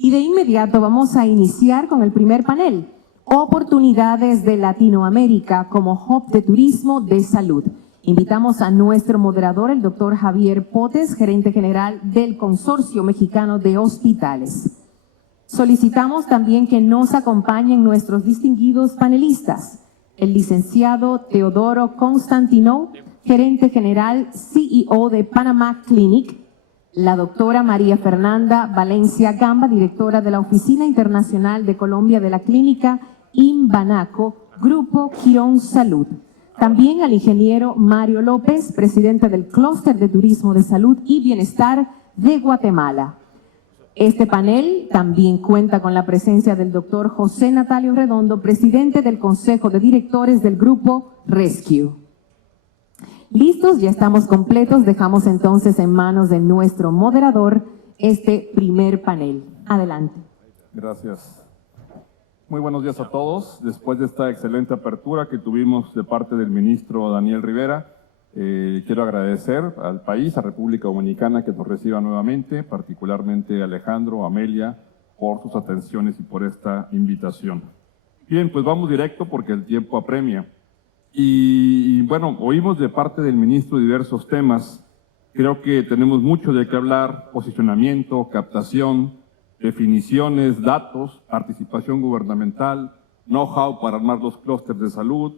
Y de inmediato vamos a iniciar con el primer panel, oportunidades de Latinoamérica como hub de turismo de salud. Invitamos a nuestro moderador, el doctor Javier Potes, gerente general del Consorcio Mexicano de Hospitales. Solicitamos también que nos acompañen nuestros distinguidos panelistas, el licenciado Teodoro Constantinou, gerente general CEO de Panamá Clinic, la doctora María Fernanda Valencia Gamba, directora de la Oficina Internacional de Colombia de la Clínica Imbanaco, Grupo Quirón Salud. También al ingeniero Mario López, presidente del Clúster de Turismo de Salud y Bienestar de Guatemala. Este panel también cuenta con la presencia del doctor José Natalio Redondo, presidente del Consejo de Directores del Grupo Rescue. Listos, ya estamos completos. Dejamos entonces en manos de nuestro moderador este primer panel. Adelante. Gracias. Muy buenos días a todos. Después de esta excelente apertura que tuvimos de parte del ministro Daniel Rivera, quiero agradecer al país, a República Dominicana, que nos reciba nuevamente, particularmente a Alejandro, a Amelia, por sus atenciones y por esta invitación. Bien, pues vamos directo porque el tiempo apremia. Y bueno, oímos de parte del ministro diversos temas. Creo que tenemos mucho de qué hablar: posicionamiento, captación, definiciones, datos, participación gubernamental, know-how para armar los clústeres de salud,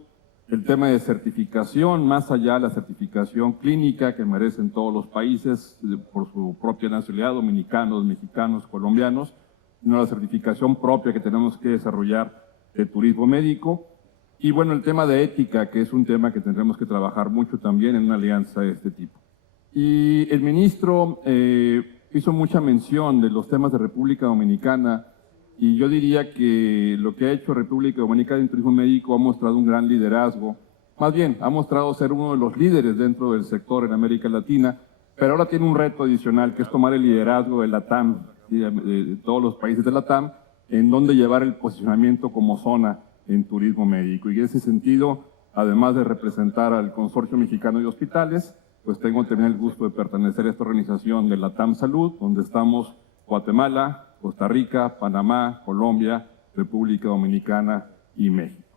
el tema de certificación, más allá de la certificación clínica que merecen todos los países por su propia nacionalidad, dominicanos, mexicanos, colombianos, sino la certificación propia que tenemos que desarrollar de turismo médico. Y bueno, el tema de ética, que es un tema que tendremos que trabajar mucho también en una alianza de este tipo. Y el ministro hizo mucha mención de los temas de República Dominicana, y yo diría que lo que ha hecho República Dominicana en turismo médico ha mostrado un gran liderazgo. Más bien, ha mostrado ser uno de los líderes dentro del sector en América Latina, pero ahora tiene un reto adicional, que es tomar el liderazgo de la TAM, de todos los países de la TAM, en donde llevar el posicionamiento como zona en turismo médico. Y en ese sentido, además de representar al Consorcio Mexicano de Hospitales, pues tengo también el gusto de pertenecer a esta organización de la TAM Salud, donde estamos Guatemala, Costa Rica, Panamá, Colombia, República Dominicana y México.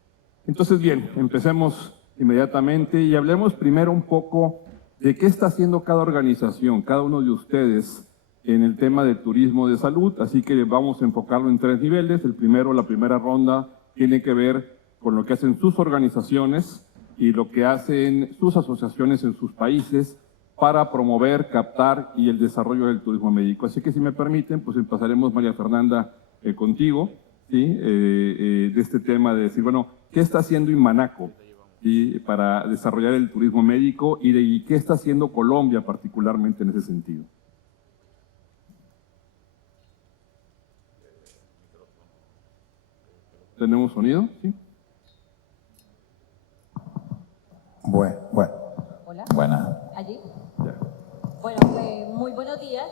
Entonces, bien, empecemos inmediatamente y hablemos primero un poco de qué está haciendo cada organización, cada uno de ustedes, en el tema de turismo de salud. Así que vamos a enfocarlo en tres niveles. El primero, la primera ronda, tiene que ver con lo que hacen sus organizaciones y lo que hacen sus asociaciones en sus países para promover, captar y el desarrollo del turismo médico. Así que, si me permiten, pues empezaremos, María Fernanda, contigo, ¿sí? De este tema de decir, bueno, ¿qué está haciendo Imbanaco, ¿sí?, para desarrollar el turismo médico y qué está haciendo Colombia particularmente en ese sentido? ¿Tenemos sonido? ¿Sí? Bueno. Hola. Buenas. ¿Allí? Ya. Bueno, muy buenos días.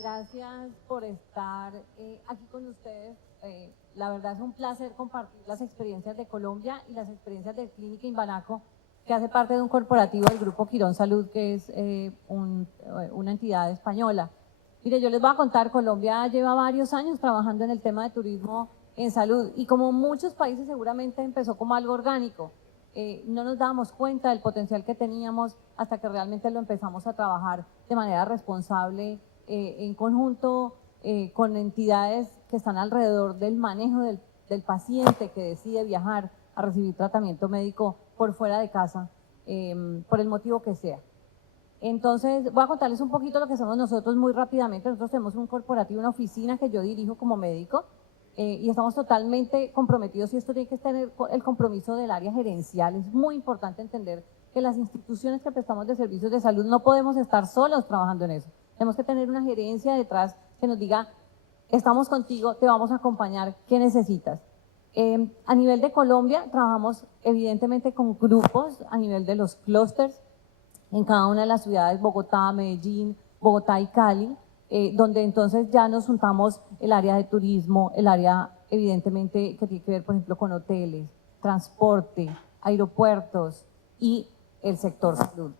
Gracias por estar aquí con ustedes. La verdad es un placer compartir las experiencias de Colombia y las experiencias de Clínica Imbanaco, que hace parte de un corporativo del Grupo Quirón Salud, que es una entidad española. Mire, yo les voy a contar, Colombia lleva varios años trabajando en el tema de turismo en salud y, como muchos países, seguramente empezó como algo orgánico. No nos dábamos cuenta del potencial que teníamos hasta que realmente lo empezamos a trabajar de manera responsable, en conjunto con entidades que están alrededor del manejo del paciente que decide viajar a recibir tratamiento médico por fuera de casa, por el motivo que sea. Entonces, voy a contarles un poquito lo que hacemos nosotros muy rápidamente. Nosotros tenemos un corporativo, una oficina que yo dirijo como médico, y estamos totalmente comprometidos, y esto tiene que tener el compromiso del área gerencial. Es muy importante entender que las instituciones que prestamos de servicios de salud no podemos estar solos trabajando en eso. Tenemos que tener una gerencia detrás que nos diga, estamos contigo, te vamos a acompañar, ¿qué necesitas? A nivel de Colombia, trabajamos evidentemente con grupos a nivel de los clústeres, en cada una de las ciudades, Bogotá, Medellín, Bogotá y Cali, donde entonces ya nos juntamos el área de turismo, el área evidentemente que tiene que ver, por ejemplo, con hoteles, transporte, aeropuertos y el sector salud.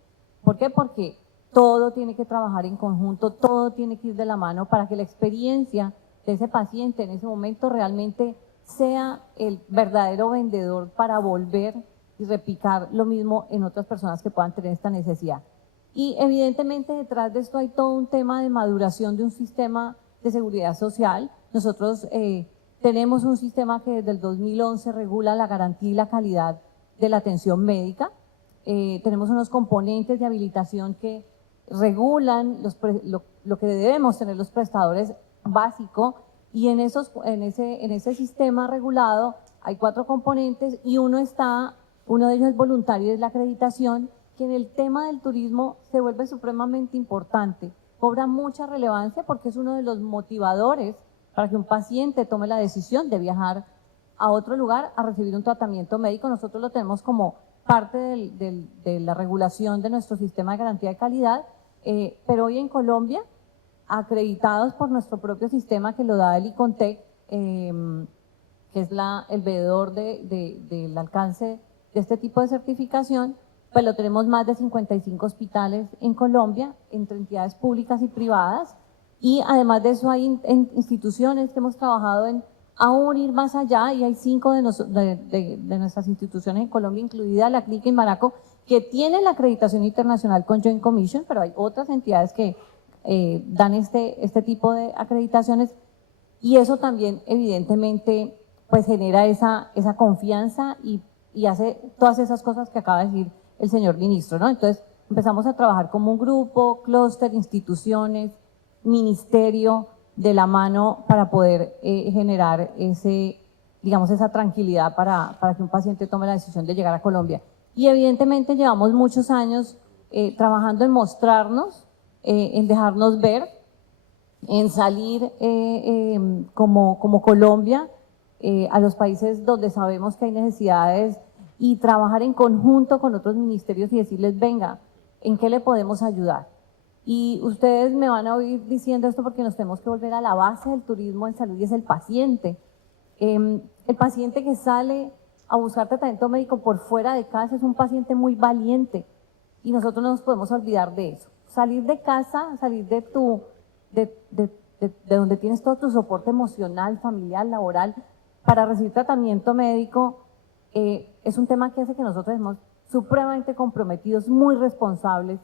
¿Por qué? Porque todo tiene que trabajar en conjunto, todo tiene que ir de la mano para que la experiencia de ese paciente en ese momento realmente sea el verdadero vendedor para volver y replicar lo mismo en otras personas que puedan tener esta necesidad. Y evidentemente detrás de esto hay todo un tema de maduración de un sistema de seguridad social. Nosotros tenemos un sistema que desde el 2011 regula la garantía y la calidad de la atención médica. Tenemos unos componentes de habilitación que regulan lo que debemos tener los prestadores básicos, y en ese sistema regulado hay 4 componentes y uno de ellos es voluntario, es la acreditación, que en el tema del turismo se vuelve supremamente importante, cobra mucha relevancia porque es uno de los motivadores para que un paciente tome la decisión de viajar a otro lugar a recibir un tratamiento médico. Nosotros lo tenemos como parte de la regulación de nuestro sistema de garantía de calidad, pero hoy en Colombia, acreditados por nuestro propio sistema que lo da el ICONTEC, que es el veedor del alcance de este tipo de certificación, pues lo tenemos más de 55 hospitales en Colombia, entre entidades públicas y privadas, y además de eso hay instituciones que hemos trabajado en aún ir más allá, y hay 5 de nuestras instituciones en Colombia, incluida la Clínica Imbanaco, que tiene la acreditación internacional con Joint Commission, pero hay otras entidades que dan este tipo de acreditaciones, y eso también evidentemente pues genera esa confianza y hace todas esas cosas que acaba de decir el señor ministro, ¿no? Entonces empezamos a trabajar como un grupo, clúster, instituciones, ministerio, de la mano para poder generar esa tranquilidad para que un paciente tome la decisión de llegar a Colombia. Y evidentemente llevamos muchos años trabajando en mostrarnos, en dejarnos ver, en salir como Colombia a los países donde sabemos que hay necesidades, y trabajar en conjunto con otros ministerios y decirles, venga, ¿en qué le podemos ayudar? Y ustedes me van a oír diciendo esto porque nos tenemos que volver a la base del turismo en salud, y es el paciente. El paciente que sale a buscar tratamiento médico por fuera de casa es un paciente muy valiente, y nosotros no nos podemos olvidar de eso. Salir de casa, salir de donde tienes todo tu soporte emocional, familiar, laboral, para recibir tratamiento médico, es un tema que hace que nosotros estemos supremamente comprometidos, muy responsables,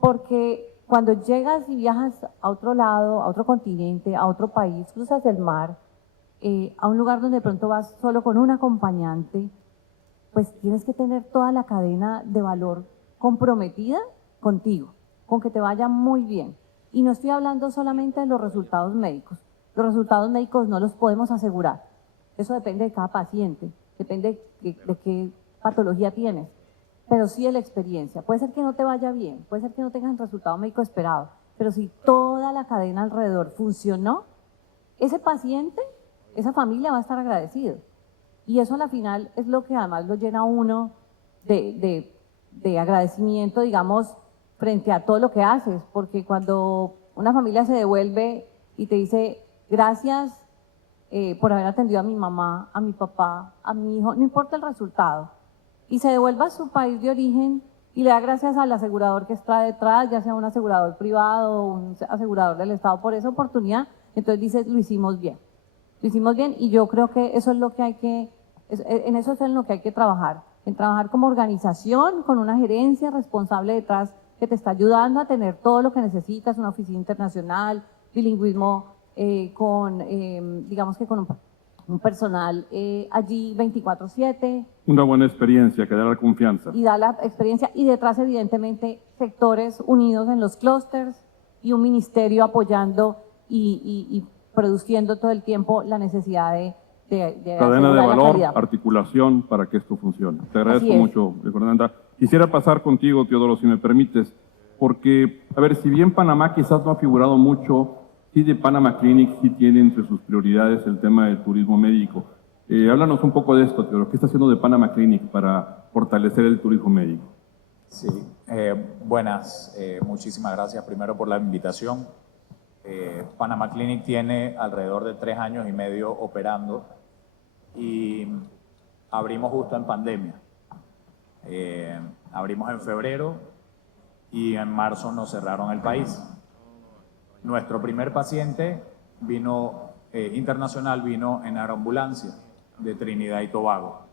porque cuando llegas y viajas a otro lado, a otro continente, a otro país, cruzas el mar, a un lugar donde de pronto vas solo con un acompañante, pues tienes que tener toda la cadena de valor comprometida contigo, con que te vaya muy bien. Y no estoy hablando solamente de los resultados médicos. Los resultados médicos no los podemos asegurar. Eso depende de cada paciente, depende de qué patología tienes, pero sí de la experiencia. Puede ser que no te vaya bien, puede ser que no tengas el resultado médico esperado, pero si toda la cadena alrededor funcionó, ese paciente, esa familia va a estar agradecido. Y eso a la final es lo que además lo llena a uno de agradecimiento, digamos, frente a todo lo que haces, porque cuando una familia se devuelve y te dice, gracias por haber atendido a mi mamá, a mi papá, a mi hijo, no importa el resultado, y se devuelva a su país de origen y le da gracias al asegurador que está detrás, ya sea un asegurador privado o un asegurador del Estado, por esa oportunidad, entonces dices, lo hicimos bien, y yo creo que eso es lo que hay que, en eso es en lo que hay que trabajar, en trabajar como organización, con una gerencia responsable detrás que te está ayudando a tener todo lo que necesitas, una oficina internacional, bilingüismo, digamos que con un personal allí 24/7. Una buena experiencia que da la confianza. Y da la experiencia, y detrás evidentemente sectores unidos en los clústeres y un ministerio apoyando y produciendo todo el tiempo la necesidad de cadena de asegurar la valor, calidad. articulación para que esto funcione. Te agradezco Así es. mucho, Fernanda. Quisiera pasar contigo, Teodoro, si me permites, porque, a ver, si bien Panamá quizás no ha figurado mucho, sí de Panama Clinic sí tiene entre sus prioridades el tema del turismo médico. Háblanos un poco de esto, Teodoro. ¿Qué está haciendo de Panama Clinic para fortalecer el turismo médico? Sí, buenas, muchísimas gracias primero por la invitación. Panama Clinic tiene alrededor de 3 años y medio operando y abrimos justo en pandemia. Abrimos en febrero y en marzo nos cerraron el país. Nuestro primer paciente internacional vino en aeroambulancia de Trinidad y Tobago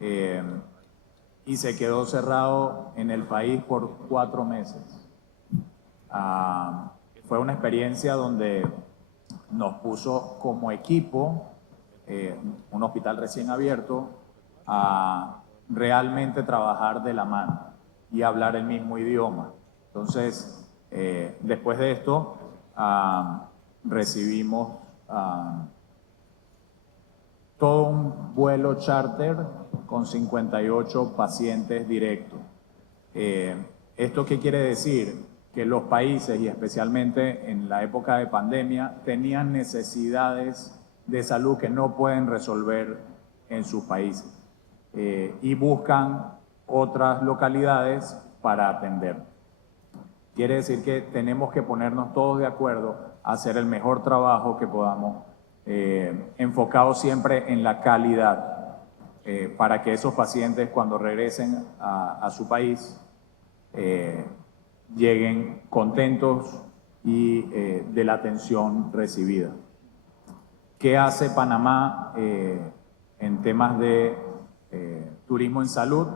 y se quedó cerrado en el país por 4 meses. Fue una experiencia donde nos puso como equipo, un hospital recién abierto, a realmente trabajar de la mano y hablar el mismo idioma. Entonces, después de esto, recibimos todo un vuelo charter con 58 pacientes directos. ¿Esto qué quiere decir? Que los países, y especialmente en la época de pandemia, tenían necesidades de salud que no pueden resolver en sus países y buscan otras localidades para atender. Quiere decir que tenemos que ponernos todos de acuerdo a hacer el mejor trabajo que podamos, enfocado siempre en la calidad, para que esos pacientes cuando regresen a su país lleguen contentos y de la atención recibida. ¿Qué hace Panamá en temas de turismo en salud?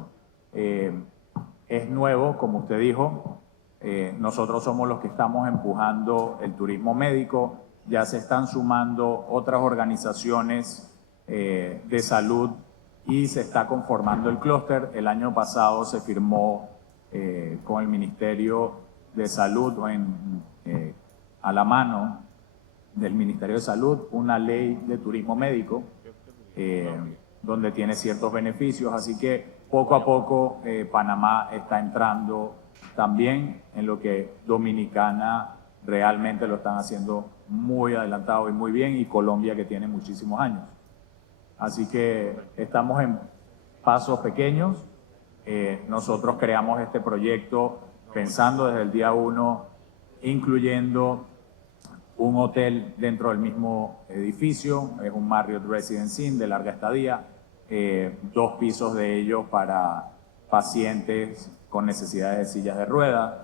Es nuevo, como usted dijo. Nosotros somos los que estamos empujando el turismo médico. Ya se están sumando otras organizaciones de salud y se está conformando el clúster. El año pasado se firmó con el Ministerio de Salud, a la mano del Ministerio de Salud, una ley de turismo médico donde tiene ciertos beneficios. Así que poco a poco Panamá está entrando también en lo que Dominicana realmente lo están haciendo muy adelantado y muy bien, y Colombia, que tiene muchísimos años. Así que estamos en pasos pequeños. Nosotros creamos este proyecto pensando desde el día 1, incluyendo un hotel dentro del mismo edificio, es un Marriott Residence Inn de larga estadía, 2 pisos de ellos para pacientes con necesidades de sillas de ruedas.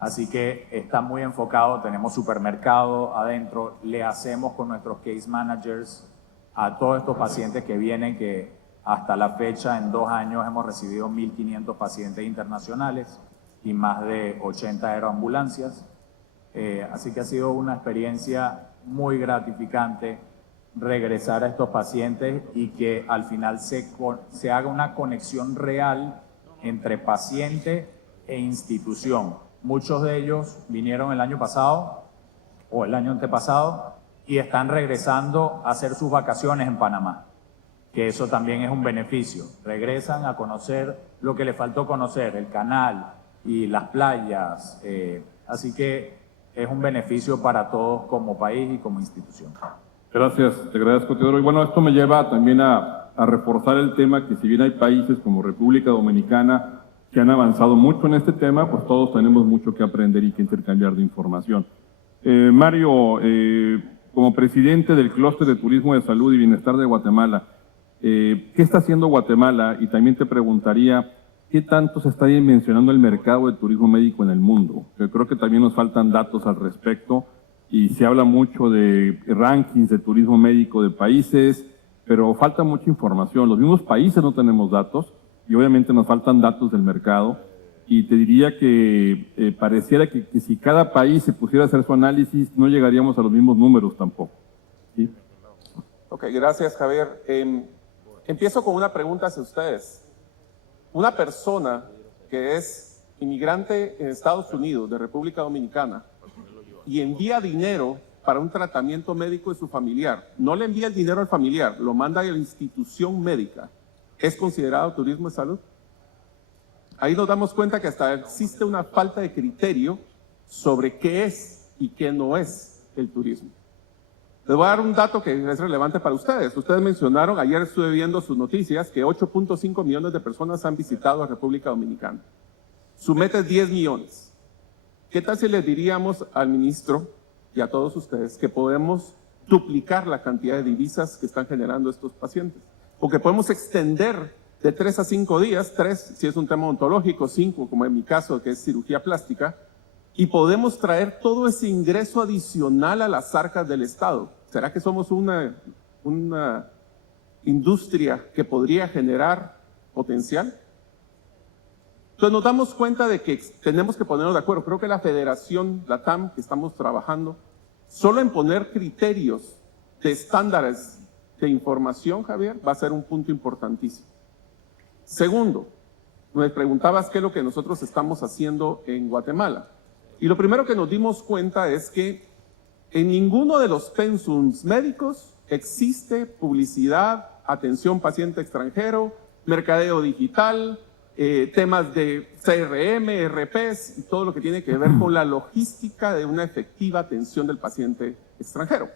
Así que está muy enfocado, tenemos supermercado adentro, le hacemos con nuestros case managers a todos estos pacientes que vienen, que hasta la fecha, en 2 años, hemos recibido 1.500 pacientes internacionales y más de 80 aeroambulancias. Así que ha sido una experiencia muy gratificante regresar a estos pacientes y que al final se haga una conexión real entre paciente e institución. Muchos de ellos vinieron el año pasado o el año antepasado y están regresando a hacer sus vacaciones en Panamá, que eso también es un beneficio. Regresan a conocer lo que les faltó conocer, el canal y las playas. Así que es un beneficio para todos como país y como institución. Gracias, te agradezco, Teodoro. Y bueno, esto me lleva también a reforzar el tema que si bien hay países como República Dominicana que han avanzado mucho en este tema, pues todos tenemos mucho que aprender y que intercambiar de información. Mario, como presidente del Clúster de Turismo de Salud y Bienestar de Guatemala, ¿qué está haciendo Guatemala? Y también te preguntaría, ¿qué tanto se está dimensionando el mercado de turismo médico en el mundo? Yo creo que también nos faltan datos al respecto y se habla mucho de rankings de turismo médico de países, pero falta mucha información. Los mismos países no tenemos datos y obviamente nos faltan datos del mercado. Y te diría que pareciera que si cada país se pusiera a hacer su análisis, no llegaríamos a los mismos números tampoco. ¿Sí? Ok, gracias, Javier. Empiezo con una pregunta hacia ustedes. Una persona que es inmigrante en Estados Unidos, de República Dominicana, y envía dinero para un tratamiento médico de su familiar, no le envía el dinero al familiar, lo manda a la institución médica, ¿es considerado turismo de salud? Ahí nos damos cuenta que hasta existe una falta de criterio sobre qué es y qué no es el turismo. Les voy a dar un dato que es relevante para ustedes. Ustedes mencionaron, ayer estuve viendo sus noticias, que 8.5 millones de personas han visitado a República Dominicana. Su meta es 10 millones. ¿Qué tal si les diríamos al ministro y a todos ustedes que podemos duplicar la cantidad de divisas que están generando estos pacientes? O que podemos extender de 3 a 5 días, 3 si es un tema odontológico, 5 como en mi caso que es cirugía plástica, y podemos traer todo ese ingreso adicional a las arcas del Estado. ¿Será que somos una industria que podría generar potencial? Entonces nos damos cuenta de que tenemos que ponernos de acuerdo. Creo que la Federación, la TAM, que estamos trabajando, solo en poner criterios de estándares de información, Javier, va a ser un punto importantísimo. Segundo, me preguntabas qué es lo que nosotros estamos haciendo en Guatemala. Y lo primero que nos dimos cuenta es que en ninguno de los pensums médicos existe publicidad, atención paciente extranjero, mercadeo digital, temas de CRM, RPs y todo lo que tiene que ver con la logística de una efectiva atención del paciente extranjero.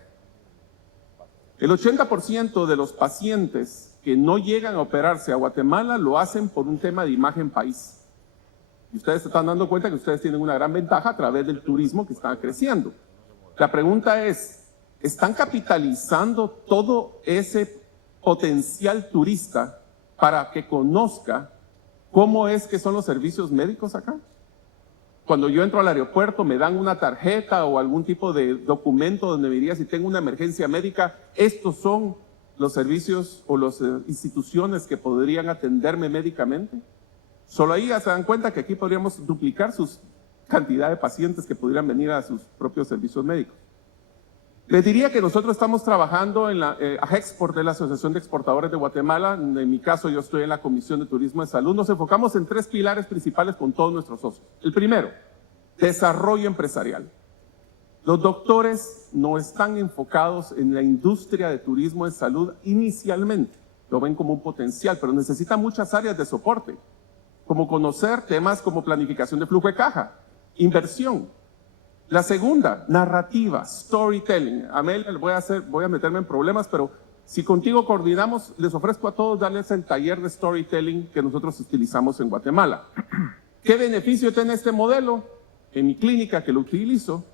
El 80% de los pacientes que no llegan a operarse a Guatemala lo hacen por un tema de imagen país. Y ustedes se están dando cuenta que ustedes tienen una gran ventaja a través del turismo que está creciendo. La pregunta es, ¿están capitalizando todo ese potencial turista para que conozca cómo es que son los servicios médicos acá? Cuando yo entro al aeropuerto me dan una tarjeta o algún tipo de documento donde me diría si tengo una emergencia médica, estos son los servicios o las instituciones que podrían atenderme médicamente. Solo ahí ya se dan cuenta que aquí podríamos duplicar sus cantidad de pacientes que pudieran venir a sus propios servicios médicos. Les diría que nosotros estamos trabajando en la AGEXPORT, de la Asociación de Exportadores de Guatemala. En mi caso, yo estoy en la Comisión de Turismo de Salud. Nos enfocamos en 3 pilares principales con todos nuestros socios. El primero, desarrollo empresarial. Los doctores no están enfocados en la industria de turismo de salud inicialmente. Lo ven como un potencial, pero necesitan muchas áreas de soporte, como conocer temas como planificación de flujo de caja, inversión. La segunda, narrativa, storytelling. Amelia, voy a meterme en problemas, pero si contigo coordinamos, les ofrezco a todos darles el taller de storytelling que nosotros utilizamos en Guatemala. ¿Qué beneficio tiene este modelo? En mi clínica que lo utilizo,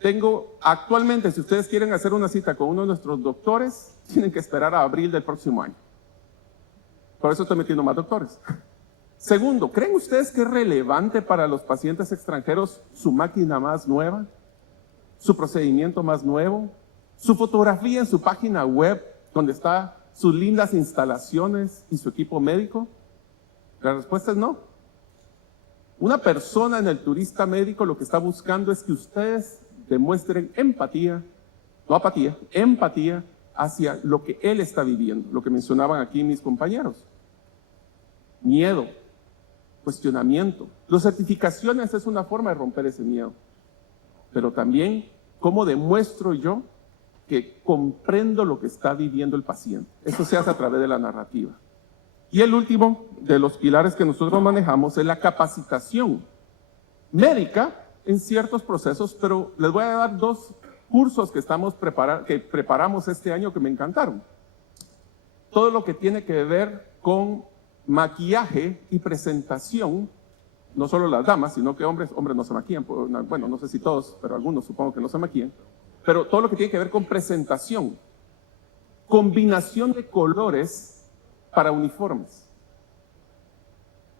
tengo actualmente, si ustedes quieren hacer una cita con uno de nuestros doctores, tienen que esperar a abril del próximo año. Por eso estoy metiendo más doctores. Segundo, ¿creen ustedes que es relevante para los pacientes extranjeros su máquina más nueva, su procedimiento más nuevo, su fotografía en su página web donde están sus lindas instalaciones y su equipo médico? La respuesta es no. Una persona en el turista médico lo que está buscando es que ustedes demuestren empatía, no apatía, empatía hacia lo que él está viviendo, lo que mencionaban aquí mis compañeros. Miedo, cuestionamiento. Las certificaciones es una forma de romper ese miedo, pero también cómo demuestro yo que comprendo lo que está viviendo el paciente. Eso se hace a través de la narrativa. Y el último de los pilares que nosotros manejamos es la capacitación médica en ciertos procesos, pero les voy a dar 2 cursos que preparamos este año que me encantaron. Todo lo que tiene que ver con maquillaje y presentación, no solo las damas, sino que hombres no se maquillan, bueno, no sé si todos, pero algunos supongo que no se maquillan, pero todo lo que tiene que ver con presentación, combinación de colores para uniformes,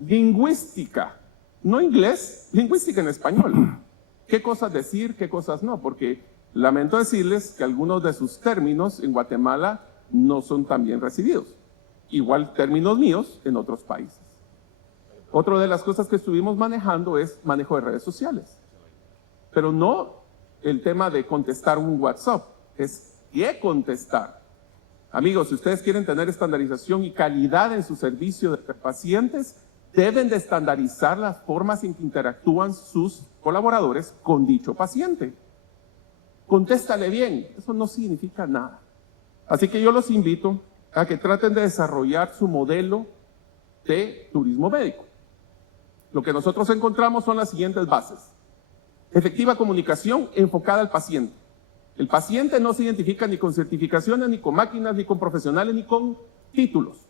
lingüística, no inglés, lingüística en español, qué cosas decir, qué cosas no, porque lamento decirles que algunos de sus términos en Guatemala no son tan bien recibidos. Igual términos míos en otros países. Otra de las cosas que estuvimos manejando es manejo de redes sociales. Pero no el tema de contestar un WhatsApp, es qué contestar. Amigos, si ustedes quieren tener estandarización y calidad en su servicio de pacientes, deben de estandarizar las formas en que interactúan sus colaboradores con dicho paciente. Contéstale bien, eso no significa nada. Así que yo los invito a que traten de desarrollar su modelo de turismo médico. Lo que nosotros encontramos son las siguientes bases. Efectiva comunicación enfocada al paciente. El paciente no se identifica ni con certificaciones, ni con máquinas, ni con profesionales, ni con títulos.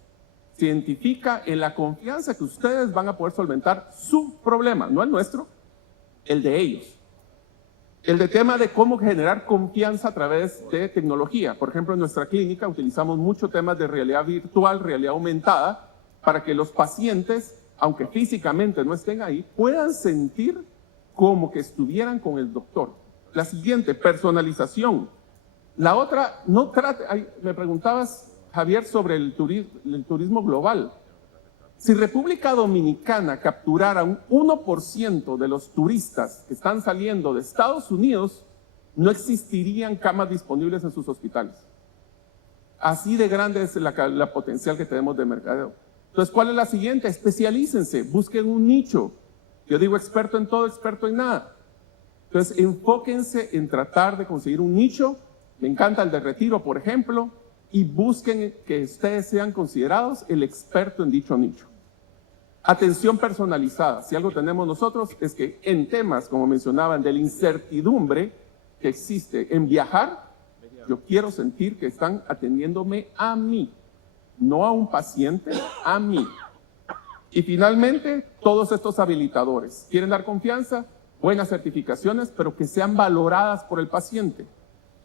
Se identifica en la confianza que ustedes van a poder solventar su problema, no el nuestro, el de ellos. El de tema de cómo generar confianza a través de tecnología. Por ejemplo, en nuestra clínica utilizamos mucho temas de realidad virtual, realidad aumentada, para que los pacientes, aunque físicamente no estén ahí, puedan sentir como que estuvieran con el doctor. La siguiente, personalización. La otra, no trate, me preguntabas, Javier, sobre el turismo global. Si República Dominicana capturara un 1% de los turistas que están saliendo de Estados Unidos, no existirían camas disponibles en sus hospitales. Así de grande es la potencial que tenemos de mercadeo. Entonces, ¿cuál es la siguiente? Especialícense, busquen un nicho. Yo digo experto en todo, experto en nada. Entonces, enfóquense en tratar de conseguir un nicho. Me encanta el de retiro, por ejemplo, y busquen que ustedes sean considerados el experto en dicho nicho. Atención personalizada. Si algo tenemos nosotros es que en temas, como mencionaban, de la incertidumbre que existe en viajar, yo quiero sentir que están atendiéndome a mí, no a un paciente, a mí. Y finalmente, todos estos habilitadores. ¿Quieren dar confianza? Buenas certificaciones, pero que sean valoradas por el paciente.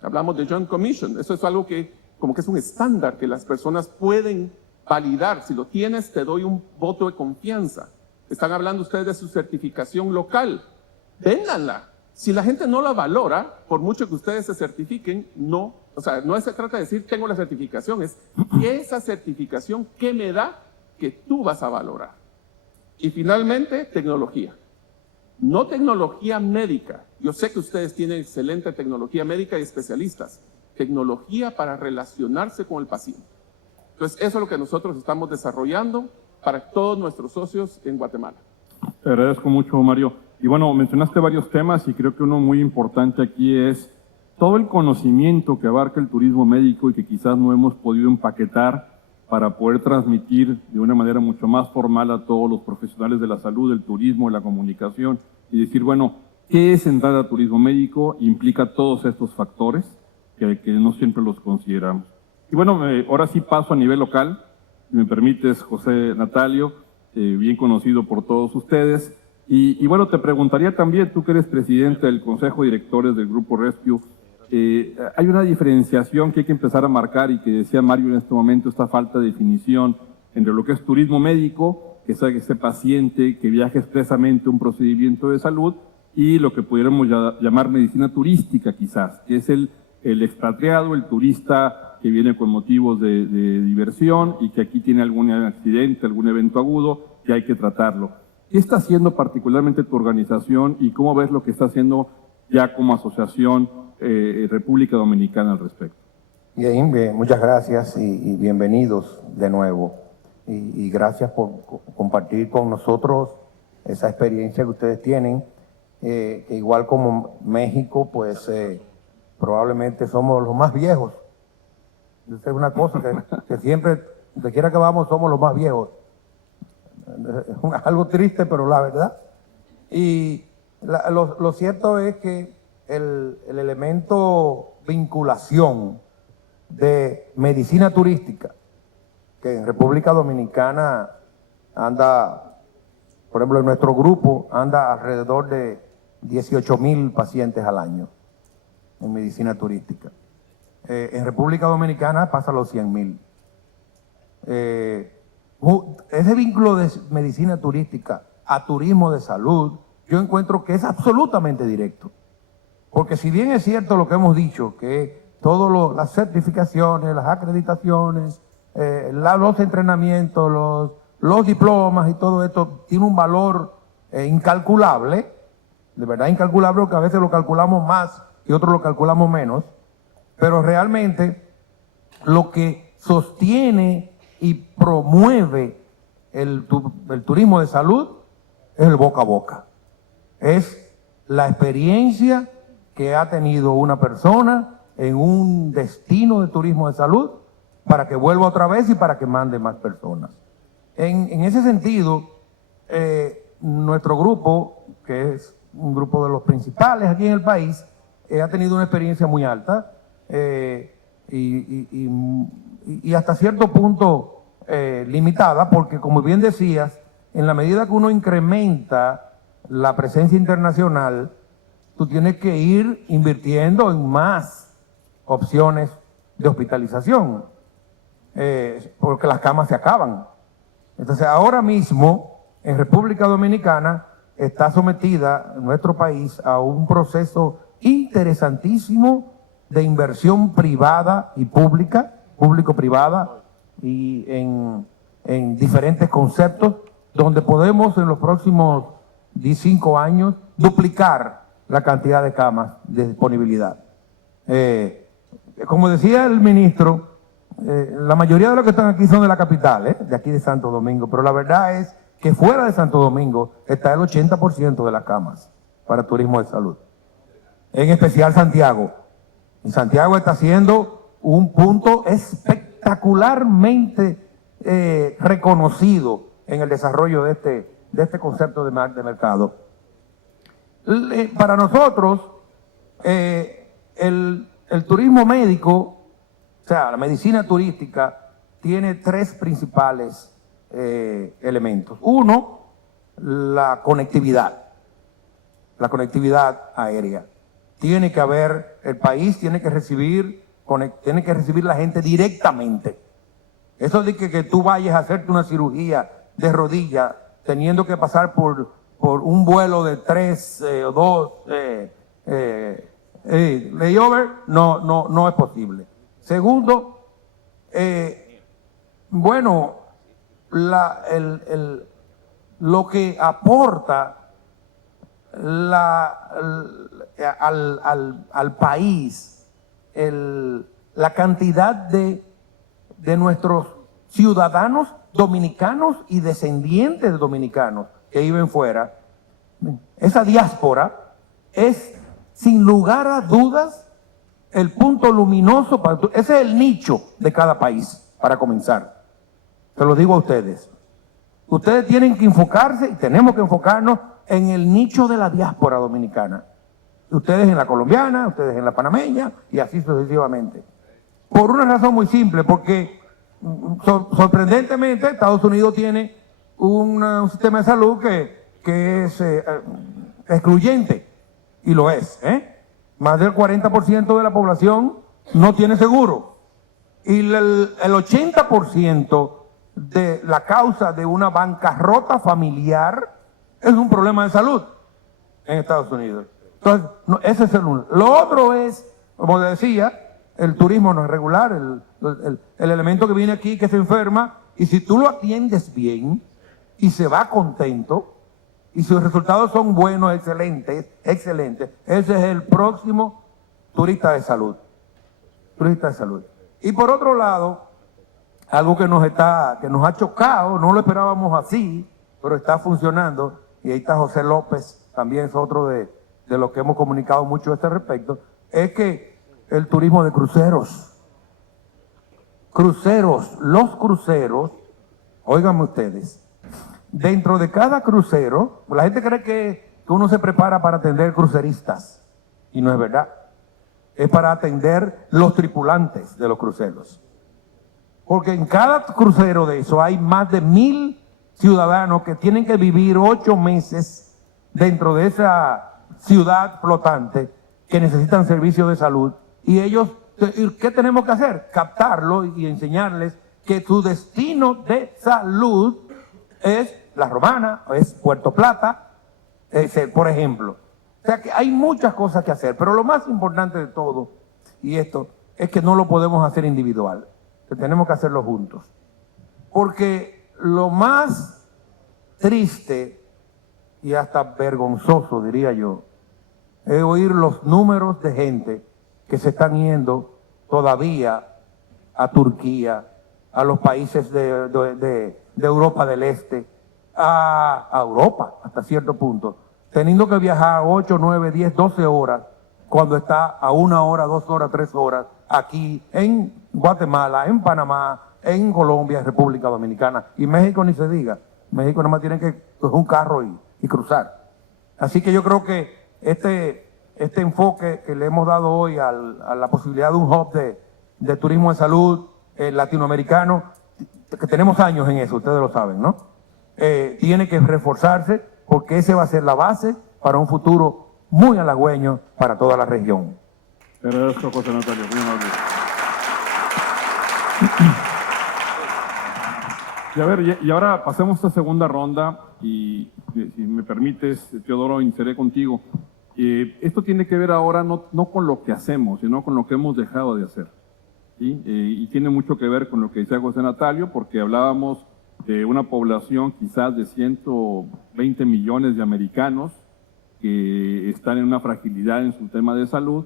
Hablamos de Joint Commission. Eso es algo que como que es un estándar que las personas pueden validar. Si lo tienes, te doy un voto de confianza. Están hablando ustedes de su certificación local. Véndanla. Si la gente no la valora, por mucho que ustedes se certifiquen, no. O sea, no se trata de decir tengo la certificación, es esa certificación que me da que tú vas a valorar. Y finalmente, tecnología. No tecnología médica. Yo sé que ustedes tienen excelente tecnología médica y especialistas. Tecnología para relacionarse con el paciente. Entonces, eso es lo que nosotros estamos desarrollando para todos nuestros socios en Guatemala. Te agradezco mucho, Mario. Y bueno, mencionaste varios temas y creo que uno muy importante aquí es todo el conocimiento que abarca el turismo médico y que quizás no hemos podido empaquetar para poder transmitir de una manera mucho más formal a todos los profesionales de la salud, del turismo, de la comunicación y decir, bueno, ¿qué es entrar a turismo médico? Implica todos estos factores que no siempre los consideramos. Y bueno, ahora sí paso a nivel local, si me permites, José Natalio, bien conocido por todos ustedes. Y bueno, te preguntaría también, tú que eres presidente del Consejo de Directores del Grupo Rescue, hay una diferenciación que hay que empezar a marcar y que decía Mario en este momento, esta falta de definición entre lo que es turismo médico, que es ese paciente que viaja expresamente a un procedimiento de salud, y lo que pudiéramos llamar medicina turística quizás, que es el expatriado, el turista que viene con motivos de diversión y que aquí tiene algún accidente, algún evento agudo, que hay que tratarlo. ¿Qué está haciendo particularmente tu organización y cómo ves lo que está haciendo ya como asociación República Dominicana al respecto? Bien, muchas gracias y bienvenidos de nuevo. Y gracias por compartir con nosotros esa experiencia que ustedes tienen, que igual como México, pues probablemente somos los más viejos. Esa es una cosa que siempre, donde quiera que vamos, somos los más viejos. Es algo triste, pero la verdad. Y lo cierto es que el elemento vinculación de medicina turística, que en República Dominicana anda, por ejemplo, en nuestro grupo anda alrededor de 18,000 pacientes al año en medicina turística. En República Dominicana pasa los 100,000. Ese vínculo de medicina turística a turismo de salud, yo encuentro que es absolutamente directo. Porque si bien es cierto lo que hemos dicho, que todas las certificaciones, las acreditaciones, los entrenamientos, los diplomas y todo esto tiene un valor incalculable, de verdad incalculable, porque a veces lo calculamos más y otros lo calculamos menos, pero realmente lo que sostiene y promueve el turismo de salud es el boca a boca. Es la experiencia que ha tenido una persona en un destino de turismo de salud para que vuelva otra vez y para que mande más personas. En ese sentido, nuestro grupo, que es un grupo de los principales aquí en el país, ha tenido una experiencia muy alta y hasta cierto punto limitada, porque como bien decías, en la medida que uno incrementa la presencia internacional, tú tienes que ir invirtiendo en más opciones de hospitalización, porque las camas se acaban. Entonces, ahora mismo, en República Dominicana, está sometida nuestro país a un proceso interesantísimo de inversión privada y pública, público-privada, y en diferentes conceptos, donde podemos en los próximos 15 años duplicar la cantidad de camas de disponibilidad. Como decía el ministro, la mayoría de los que están aquí son de la capital, de aquí de Santo Domingo, pero la verdad es que fuera de Santo Domingo está el 80% de las camas para turismo de salud. En especial Santiago. Y Santiago está siendo un punto espectacularmente reconocido en el desarrollo de este concepto de mercado. Para nosotros, el turismo médico, o sea, la medicina turística, tiene 3 principales elementos. Uno, la conectividad aérea. Tiene que haber, el país tiene que recibir la gente directamente. Eso de que tú vayas a hacerte una cirugía de rodilla teniendo que pasar por un vuelo de 3 o 2 layover, no es posible. Segundo, lo que aporta al país, la cantidad de nuestros ciudadanos dominicanos y descendientes de dominicanos que viven fuera, esa diáspora es sin lugar a dudas el punto luminoso, ese es el nicho de cada país, para comenzar. Se lo digo a ustedes. Ustedes tienen que enfocarse, y tenemos que enfocarnos en el nicho de la diáspora dominicana. Ustedes en la colombiana, ustedes en la panameña, y así sucesivamente. Por una razón muy simple, porque sorprendentemente Estados Unidos tiene un sistema de salud que es excluyente, y lo es. Más del 40% de la población no tiene seguro. Y el 80% de la causa de una bancarrota familiar es un problema de salud en Estados Unidos. Entonces, ese es el uno. Lo otro es, como decía, el turismo no es regular, el elemento que viene aquí que se enferma, y si tú lo atiendes bien y se va contento, y sus resultados son buenos, excelentes, ese es el próximo turista de salud. Turista de salud. Y por otro lado, algo que nos ha chocado, no lo esperábamos así, pero está funcionando, y ahí está José López, también es otro de los que hemos comunicado mucho a este respecto, es que el turismo de cruceros, los cruceros, óiganme ustedes, dentro de cada crucero, la gente cree que uno se prepara para atender cruceristas, y no es verdad. Es para atender los tripulantes de los cruceros. Porque en cada crucero de eso hay más de 1000 ciudadanos que tienen que vivir 8 meses dentro de esa ciudad flotante, que necesitan servicios de salud, y ellos, ¿qué tenemos que hacer? Captarlo y enseñarles que su destino de salud es La Romana, es Puerto Plata, por ejemplo. O sea que hay muchas cosas que hacer, pero lo más importante de todo, y esto, es que no lo podemos hacer individual, que tenemos que hacerlo juntos. Porque lo más triste y hasta vergonzoso, diría yo, es oír los números de gente que se están yendo todavía a Turquía, a los países de Europa del Este, a Europa hasta cierto punto, teniendo que viajar 8, 9, 10, 12 horas, cuando está a 1 hora, 2 horas, 3 horas, aquí en Guatemala, en Panamá, en Colombia, en República Dominicana, y México ni se diga. México nada más tienen que coger un carro y cruzar. Así que yo creo que este enfoque que le hemos dado hoy a la posibilidad de un hub de turismo de salud latinoamericano, que tenemos años en eso, ustedes lo saben, ¿no? Tiene que reforzarse, porque ese va a ser la base para un futuro muy halagüeño para toda la región. Te agradezco, José Natalio. Muy amable. Y a ver, y ahora pasemos a esta segunda ronda y si me permites, Teodoro, iniciaré contigo. Esto tiene que ver ahora no con lo que hacemos, sino con lo que hemos dejado de hacer. ¿Sí? Y tiene mucho que ver con lo que decía José Natalio, porque hablábamos de una población quizás de 120 millones de americanos que están en una fragilidad en su tema de salud,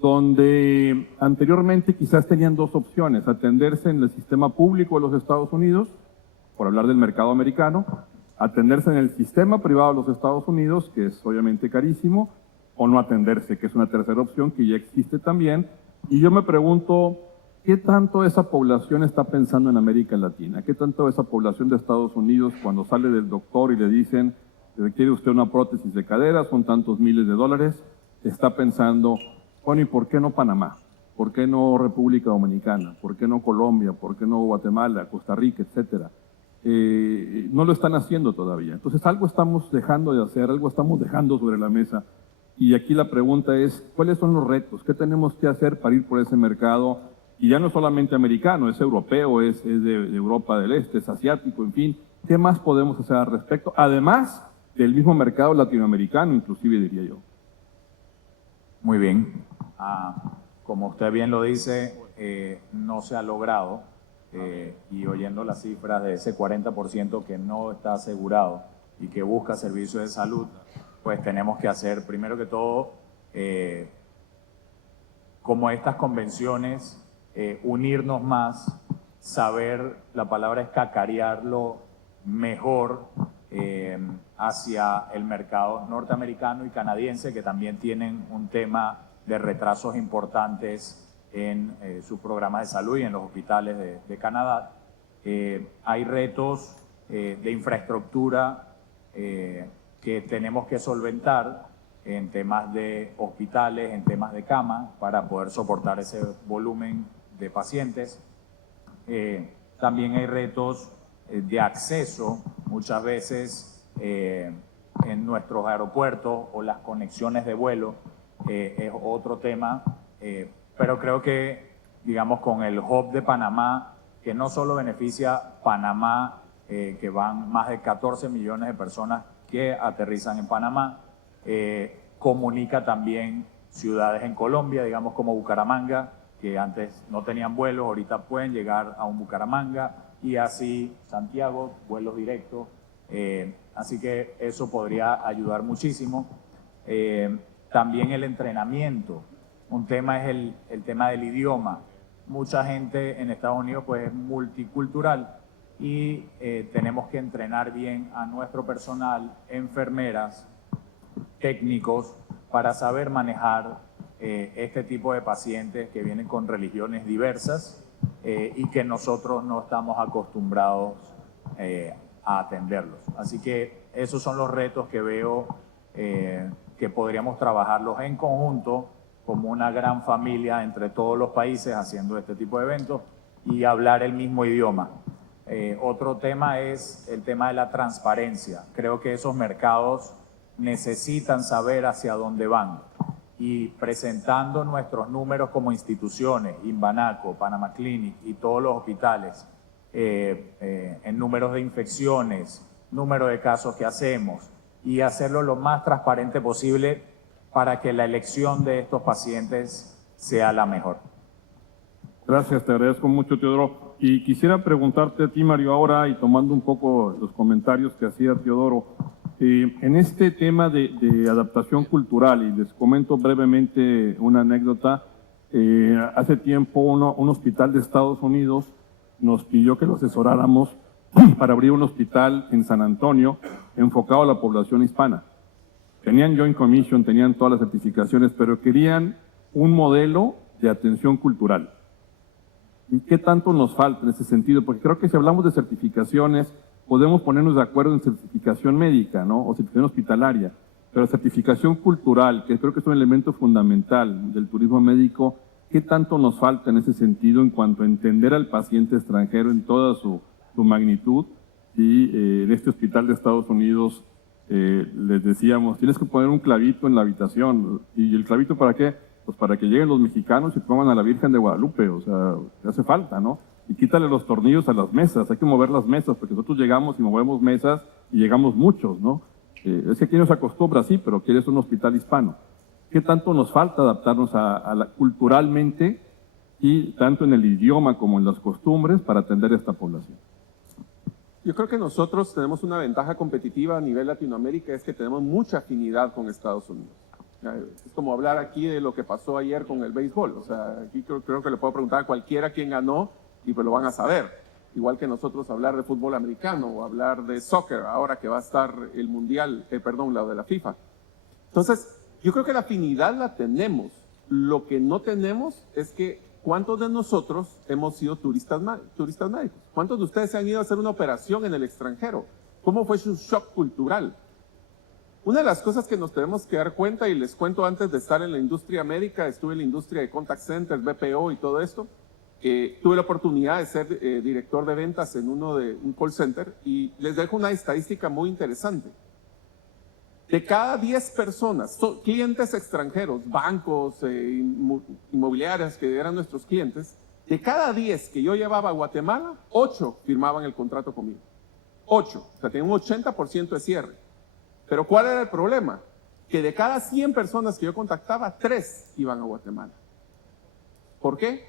donde anteriormente quizás tenían dos opciones: atenderse en el sistema público de los Estados Unidos, por hablar del mercado americano, atenderse en el sistema privado de los Estados Unidos, que es obviamente carísimo, o no atenderse, que es una tercera opción que ya existe también. Y yo me pregunto, ¿qué tanto esa población está pensando en América Latina? ¿Qué tanto esa población de Estados Unidos, cuando sale del doctor y le dicen, requiere usted una prótesis de cadera, son tantos miles de dólares, está pensando, bueno, ¿y por qué no Panamá? ¿Por qué no República Dominicana? ¿Por qué no Colombia? ¿Por qué no Guatemala, Costa Rica, etcétera? No lo están haciendo todavía. Entonces algo estamos dejando de hacer, algo estamos dejando sobre la mesa. Y aquí la pregunta es, ¿cuáles son los retos? ¿Qué tenemos que hacer para ir por ese mercado? Y ya no es solamente americano, es europeo, es de Europa del Este, es asiático, en fin. ¿Qué más podemos hacer al respecto? Además del mismo mercado latinoamericano, inclusive, diría yo. Muy bien. Como usted bien lo dice, no se ha logrado, y oyendo las cifras de ese 40% que no está asegurado y que busca servicios de salud, pues tenemos que hacer, primero que todo, como estas convenciones, unirnos más, saber, la palabra es cacarearlo mejor hacia el mercado norteamericano y canadiense, que también tienen un tema de retrasos importantes en sus programas de salud y en los hospitales de Canadá. Hay retos de infraestructura que tenemos que solventar en temas de hospitales, en temas de cama, para poder soportar ese volumen de pacientes. También hay retos de acceso, muchas veces en nuestros aeropuertos o las conexiones de vuelo, es otro tema, pero creo que, digamos, con el hub de Panamá, que no solo beneficia Panamá, que van más de 14 millones de personas que aterrizan en Panamá, comunica también ciudades en Colombia, digamos como Bucaramanga, que antes no tenían vuelos, ahorita pueden llegar a un Bucaramanga, y así Santiago, vuelos directos. Así que eso podría ayudar muchísimo. También el entrenamiento. Un tema es el tema del idioma. Mucha gente en Estados Unidos pues es multicultural y tenemos que entrenar bien a nuestro personal, enfermeras, técnicos, para saber manejar este tipo de pacientes que vienen con religiones diversas y que nosotros no estamos acostumbrados a atenderlos. Así que esos son los retos que veo que podríamos trabajarlos en conjunto como una gran familia entre todos los países haciendo este tipo de eventos y hablar el mismo idioma. Otro tema es el tema de la transparencia. Creo que esos mercados necesitan saber hacia dónde van, y presentando nuestros números como instituciones, Inbanaco, Panama Clinic y todos los hospitales, en números de infecciones, número de casos que hacemos, y hacerlo lo más transparente posible para que la elección de estos pacientes sea la mejor. Gracias, te agradezco mucho, Teodoro. Y quisiera preguntarte a ti, Mario, ahora, y tomando un poco los comentarios que hacía Teodoro, en este tema de adaptación cultural, y les comento brevemente una anécdota. Hace tiempo un hospital de Estados Unidos nos pidió que lo asesoráramos para abrir un hospital en San Antonio enfocado a la población hispana. Tenían Joint Commission, tenían todas las certificaciones, pero querían un modelo de atención cultural. ¿Y qué tanto nos falta en ese sentido? Porque creo que si hablamos de certificaciones, podemos ponernos de acuerdo en certificación médica, ¿no? O certificación hospitalaria, pero certificación cultural, que creo que es un elemento fundamental del turismo médico, ¿qué tanto nos falta en ese sentido en cuanto a entender al paciente extranjero en toda su magnitud? Y en este hospital de Estados Unidos les decíamos, tienes que poner un clavito en la habitación. ¿Y el clavito para qué? Pues para que lleguen los mexicanos y pongan a la Virgen de Guadalupe, o sea, hace falta, ¿no? y quítale los tornillos a las mesas, hay que mover las mesas, porque nosotros llegamos y movemos mesas y llegamos muchos, ¿no? Es que aquí nos acostumbra, sí, pero quieres un hospital hispano. ¿Qué tanto nos falta adaptarnos culturalmente y tanto en el idioma como en las costumbres para atender a esta población? Yo creo que nosotros tenemos una ventaja competitiva a nivel Latinoamérica, es que tenemos mucha afinidad con Estados Unidos. Es como hablar aquí de lo que pasó ayer con el béisbol. O sea, aquí creo que le puedo preguntar a cualquiera quién ganó y pues lo van a saber. Igual que nosotros hablar de fútbol americano o hablar de soccer, ahora que va a estar el mundial, la de la FIFA. Entonces, yo creo que la afinidad la tenemos. Lo que no tenemos es que ¿cuántos de nosotros hemos sido turistas médicos? ¿Cuántos de ustedes se han ido a hacer una operación en el extranjero? ¿Cómo fue su shock cultural? Una de las cosas que nos tenemos que dar cuenta, y les cuento antes de estar en la industria médica, estuve en la industria de contact centers, BPO y todo esto, tuve la oportunidad de ser director de ventas en un call center, y les dejo una estadística muy interesante. De cada 10 personas, clientes extranjeros, bancos, inmobiliarias que eran nuestros clientes, de cada 10 que yo llevaba a Guatemala, 8 firmaban el contrato conmigo. 8, o sea, tenía un 80% de cierre. Pero ¿cuál era el problema? Que de cada 100 personas que yo contactaba, 3 iban a Guatemala. ¿Por qué?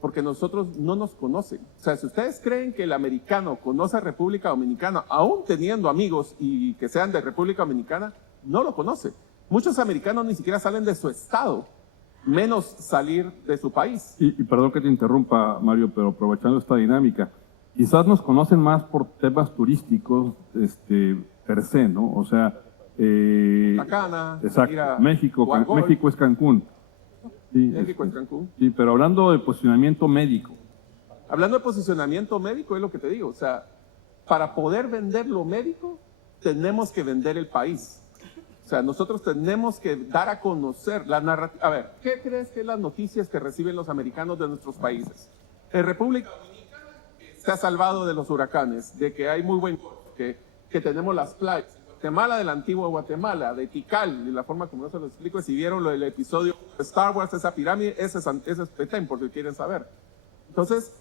Porque nosotros no nos conocen. O sea, si ustedes creen que el americano conoce a República Dominicana, aún teniendo amigos y que sean de República Dominicana, no lo conoce. Muchos americanos ni siquiera salen de su estado, menos salir de su país. Y perdón que te interrumpa, Mario, pero aprovechando esta dinámica, quizás nos conocen más por temas turísticos per se, ¿no? O sea, Tacana, exacto, México es Cancún. Sí, México es Cancún. Sí, pero hablando de posicionamiento médico. Hablando de posicionamiento médico, es lo que te digo. O sea, para poder vender lo médico, tenemos que vender el país. O sea, nosotros tenemos que dar a conocer la narrativa. A ver, ¿qué crees que es las noticias que reciben los americanos de nuestros países? En República Dominicana se ha salvado de los huracanes, de que hay muy buen que tenemos las playas. Guatemala, del antiguo Guatemala, de Tikal, de la forma como yo se lo explico, si vieron el episodio de Star Wars, esa pirámide, ese es Petén, por si quieren saber. Entonces,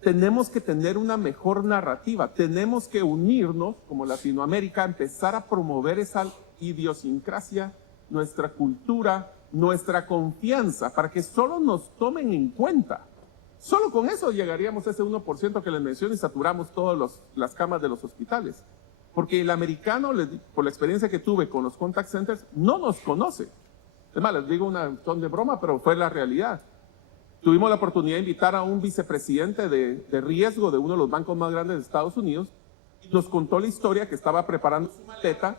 tenemos que tener una mejor narrativa, tenemos que unirnos como Latinoamérica, empezar a promover esa idiosincrasia, nuestra cultura, nuestra confianza, para que solo nos tomen en cuenta. Solo con eso llegaríamos a ese 1% que les menciono y saturamos todas las camas de los hospitales. Porque el americano, por la experiencia que tuve con los contact centers, no nos conoce. Es más, les digo un ton de broma, pero fue la realidad. Tuvimos la oportunidad de invitar a un vicepresidente de riesgo de uno de los bancos más grandes de Estados Unidos y nos contó la historia que estaba preparando su maleta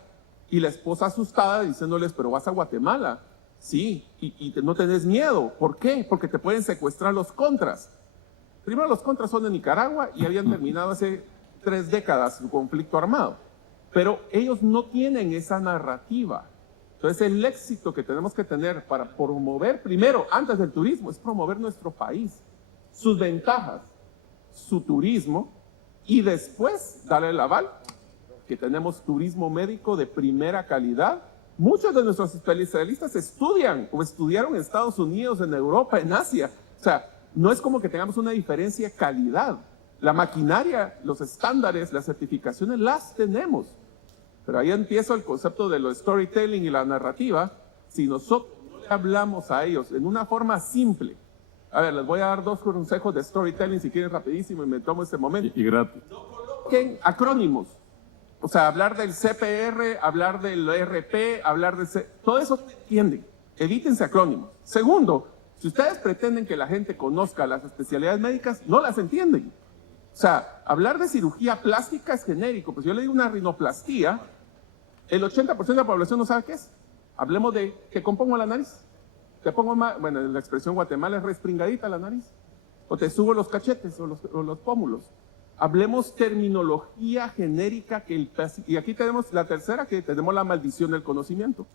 y la esposa asustada diciéndoles, pero vas a Guatemala. Sí, y no tenés miedo. ¿Por qué? Porque te pueden secuestrar los contras. Primero, los contras son de Nicaragua y habían terminado hace 3 décadas su conflicto armado. Pero ellos no tienen esa narrativa. Entonces, el éxito que tenemos que tener para promover, primero, antes del turismo, es promover nuestro país, sus ventajas, su turismo, y después darle el aval, que tenemos turismo médico de primera calidad. Muchos de nuestros especialistas estudian o estudiaron en Estados Unidos, en Europa, en Asia. O sea, no es como que tengamos una diferencia de calidad. La maquinaria, los estándares, las certificaciones las tenemos. Pero ahí empieza el concepto de lo storytelling y la narrativa. Si nosotros no le hablamos a ellos en una forma simple. A ver, les voy a dar 2 consejos de storytelling si quieren rapidísimo y me tomo este momento. Y gratis. No coloquen acrónimos. O sea, hablar del CPR, hablar del ERP, hablar de... Todo eso no entienden. Evítense acrónimos. Segundo, si ustedes pretenden que la gente conozca las especialidades médicas, no las entienden. O sea, hablar de cirugía plástica es genérico. Pues yo le digo una rinoplastía, el 80% de la población no sabe qué es. Hablemos de que compongo la nariz. Te pongo más, bueno, la expresión Guatemala es respringadita la nariz. O te subo los cachetes o los pómulos. Hablemos terminología genérica y aquí tenemos la tercera, que tenemos la maldición del conocimiento.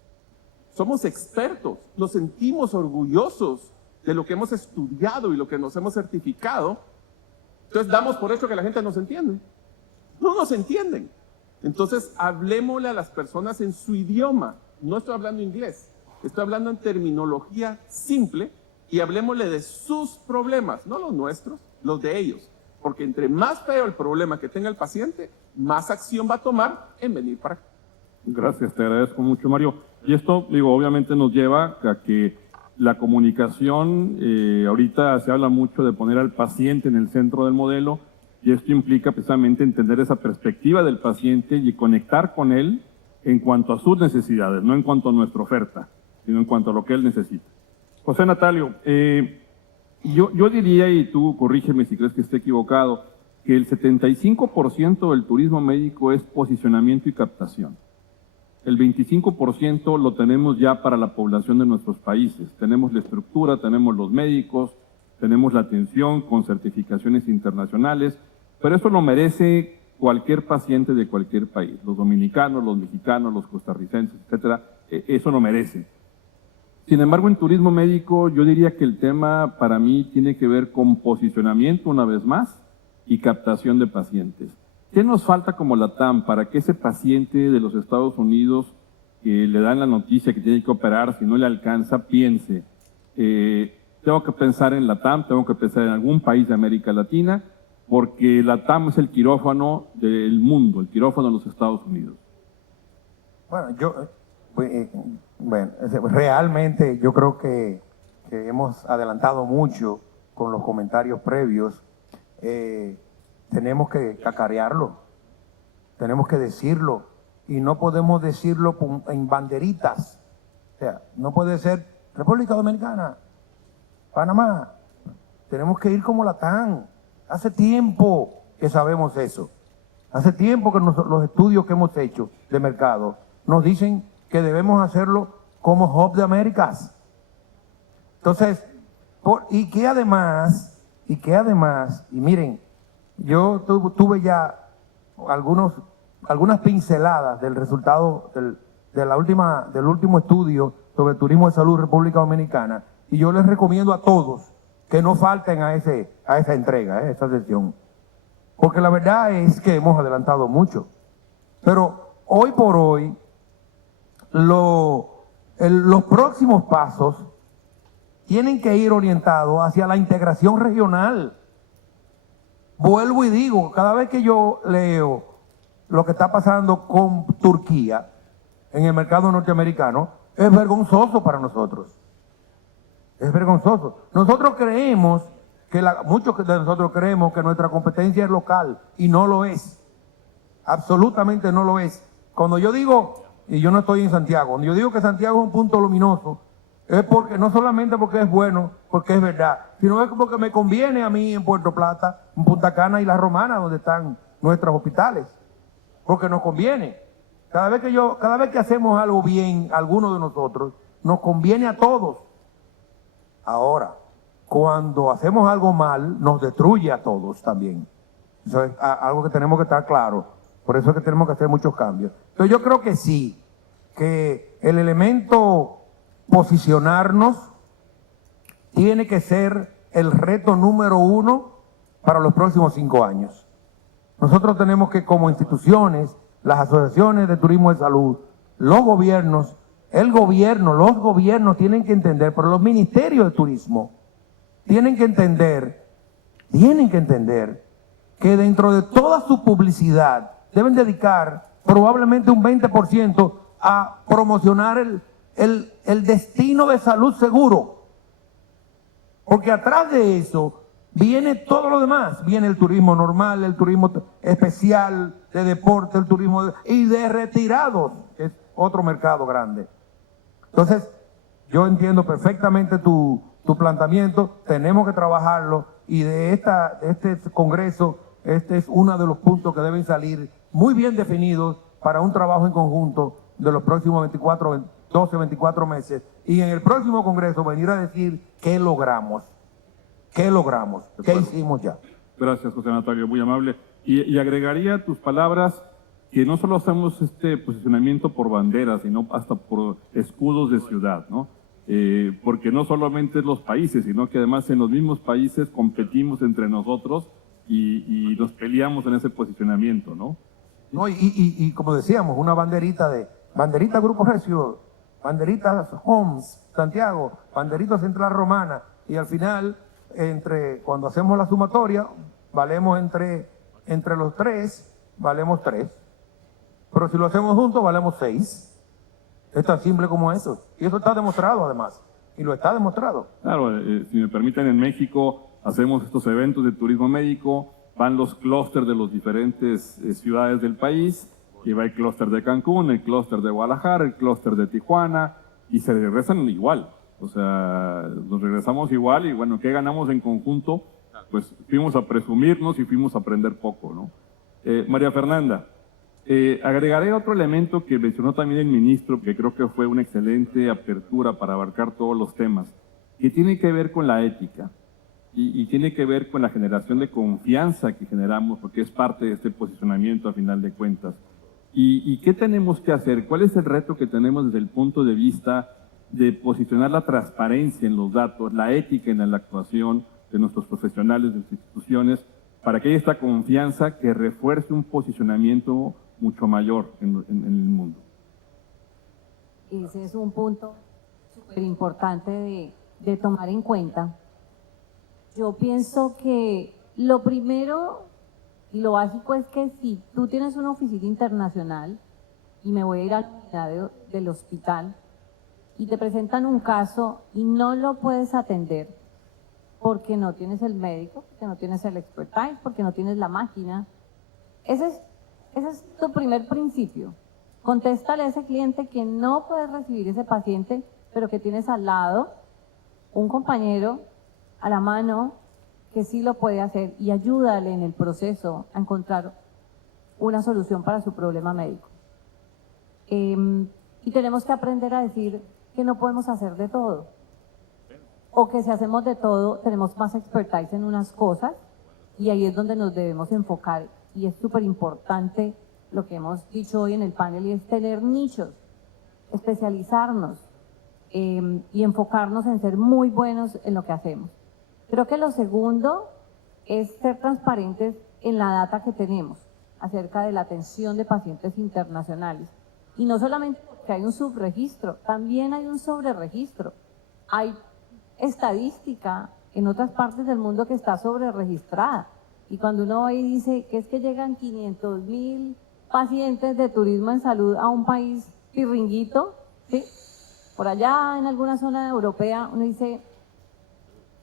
Somos expertos, nos sentimos orgullosos de lo que hemos estudiado y lo que nos hemos certificado. Entonces damos por hecho que la gente nos entiende. No nos entienden. Entonces hablemosle a las personas en su idioma. No estoy hablando inglés, estoy hablando en terminología simple y hablemosle de sus problemas, no los nuestros, los de ellos. porque entre más feo el problema que tenga el paciente, más acción va a tomar en venir para acá. Gracias, te agradezco mucho, Mario. Y esto, digo, obviamente nos lleva a que la comunicación, ahorita se habla mucho de poner al paciente en el centro del modelo, y esto implica precisamente entender esa perspectiva del paciente y conectar con él en cuanto a sus necesidades, no en cuanto a nuestra oferta, sino en cuanto a lo que él necesita. José Natalio, yo diría, y tú corrígeme si crees que esté equivocado, que el 75% del turismo médico es posicionamiento y captación. El 25% lo tenemos ya para la población de nuestros países. Tenemos la estructura, tenemos los médicos, tenemos la atención con certificaciones internacionales, pero eso lo merece cualquier paciente de cualquier país. Los dominicanos, los mexicanos, los costarricenses, etcétera, eso lo merece. Sin embargo, en turismo médico yo diría que el tema para mí tiene que ver con posicionamiento una vez más y captación de pacientes. ¿Qué nos falta como LATAM para que ese paciente de los Estados Unidos que le dan la noticia que tiene que operar, si no le alcanza, piense, tengo que pensar en LATAM, tengo que pensar en algún país de América Latina, porque LATAM es el quirófano del mundo, el quirófano de los Estados Unidos? Bueno, realmente yo creo que hemos adelantado mucho con los comentarios previos. Tenemos que cacarearlo, tenemos que decirlo, y no podemos decirlo en banderitas. O sea, no puede ser República Dominicana, Panamá. Tenemos que ir como LATAM. Hace tiempo que sabemos eso. Hace tiempo que los estudios que hemos hecho de mercado nos dicen que debemos hacerlo como Hub de Américas. Entonces, y que además, y miren, yo tuve ya algunas pinceladas del resultado del último estudio sobre turismo de salud República Dominicana, y yo les recomiendo a todos que no falten a esa entrega, a esa sesión, porque la verdad es que hemos adelantado mucho. Pero hoy por hoy, los próximos pasos tienen que ir orientados hacia la integración regional. Vuelvo y digo, cada vez que yo leo lo que está pasando con Turquía en el mercado norteamericano, es vergonzoso para nosotros. Es vergonzoso. Nosotros creemos muchos de nosotros creemos que nuestra competencia es local, y no lo es. Absolutamente no lo es. Cuando yo digo, y yo no estoy en Santiago, cuando yo digo que Santiago es un punto luminoso, es porque no solamente porque es bueno, porque es verdad, sino es porque me conviene a mí en Puerto Plata, en Punta Cana y La Romana, donde están nuestros hospitales, porque nos conviene. Cada vez que hacemos algo bien, alguno de nosotros, nos conviene a todos. Ahora, cuando hacemos algo mal, nos destruye a todos también. Eso es algo que tenemos que estar claro. Por eso es que tenemos que hacer muchos cambios. Entonces yo creo que sí, que el elemento posicionarnos tiene que ser el reto número 1 para los próximos 5 años. Nosotros tenemos que, como instituciones, las asociaciones de turismo de salud, los gobiernos tienen que entender, pero los ministerios de turismo tienen que entender que dentro de toda su publicidad deben dedicar probablemente un 20% a promocionar el destino de salud seguro. Porque atrás de eso viene todo lo demás. Viene el turismo normal, el turismo especial, de deporte, el turismo y de retirados, que es otro mercado grande. Entonces, yo entiendo perfectamente tu planteamiento, tenemos que trabajarlo, y de este congreso, este es uno de los puntos que deben salir muy bien definidos para un trabajo en conjunto de los próximos 12, 24 meses, y en el próximo congreso venir a decir qué logramos, qué hicimos ya. Gracias, José Natalio, muy amable. Y agregaría a tus palabras que no solo hacemos este posicionamiento por banderas, sino hasta por escudos de ciudad, ¿no? Porque no solamente es los países, sino que además en los mismos países competimos entre nosotros y nos peleamos en ese posicionamiento, ¿no? No, y como decíamos, una banderita Grupo Recio, banderita Homs, Santiago, banderita Central Romana, y al final, cuando hacemos la sumatoria, valemos entre los tres, valemos 3. Pero si lo hacemos juntos, valemos 6. Es tan simple como eso. Y eso está demostrado además. Y lo está demostrado. Claro, si me permiten, en México hacemos estos eventos de turismo médico, van los clústeres de las diferentes ciudades del país, y va el clúster de Cancún, el clúster de Guadalajara, el clúster de Tijuana, y se regresan igual. O sea, nos regresamos igual y bueno, ¿qué ganamos en conjunto? Pues fuimos a presumirnos y fuimos a aprender poco, ¿no? María Fernanda, agregaré otro elemento que mencionó también el ministro, que creo que fue una excelente apertura para abarcar todos los temas, que tiene que ver con la ética y tiene que ver con la generación de confianza que generamos, porque es parte de este posicionamiento a final de cuentas. ¿Y qué tenemos que hacer? ¿Cuál es el reto que tenemos desde el punto de vista de posicionar la transparencia en los datos, la ética en la actuación de nuestros profesionales, de las instituciones, para que haya esta confianza que refuerce un posicionamiento mucho mayor en el mundo? Ese es un punto súper importante de tomar en cuenta. Yo pienso que lo primero y lo básico es que si tú tienes una oficina internacional y me voy a ir a la unidad del hospital y te presentan un caso y no lo puedes atender porque no tienes el médico, porque no tienes el expertise, porque no tienes la máquina, ese es tu primer principio. Contéstale a ese cliente que no puedes recibir ese paciente, pero que tienes al lado un compañero a la mano que sí lo puede hacer, y ayúdale en el proceso a encontrar una solución para su problema médico. Y tenemos que aprender a decir que no podemos hacer de todo, o que si hacemos de todo tenemos más expertise en unas cosas, y ahí es donde nos debemos enfocar. Y es súper importante lo que hemos dicho hoy en el panel, y es tener nichos, especializarnos y enfocarnos en ser muy buenos en lo que hacemos. Creo que lo segundo es ser transparentes en la data que tenemos acerca de la atención de pacientes internacionales. Y no solamente porque hay un subregistro, también hay un sobreregistro. Hay estadística en otras partes del mundo que está sobreregistrada. Y cuando uno va y dice que es que llegan 500.000 pacientes de turismo en salud a un país pirringuito, ¿sí? Por allá en alguna zona europea, uno dice,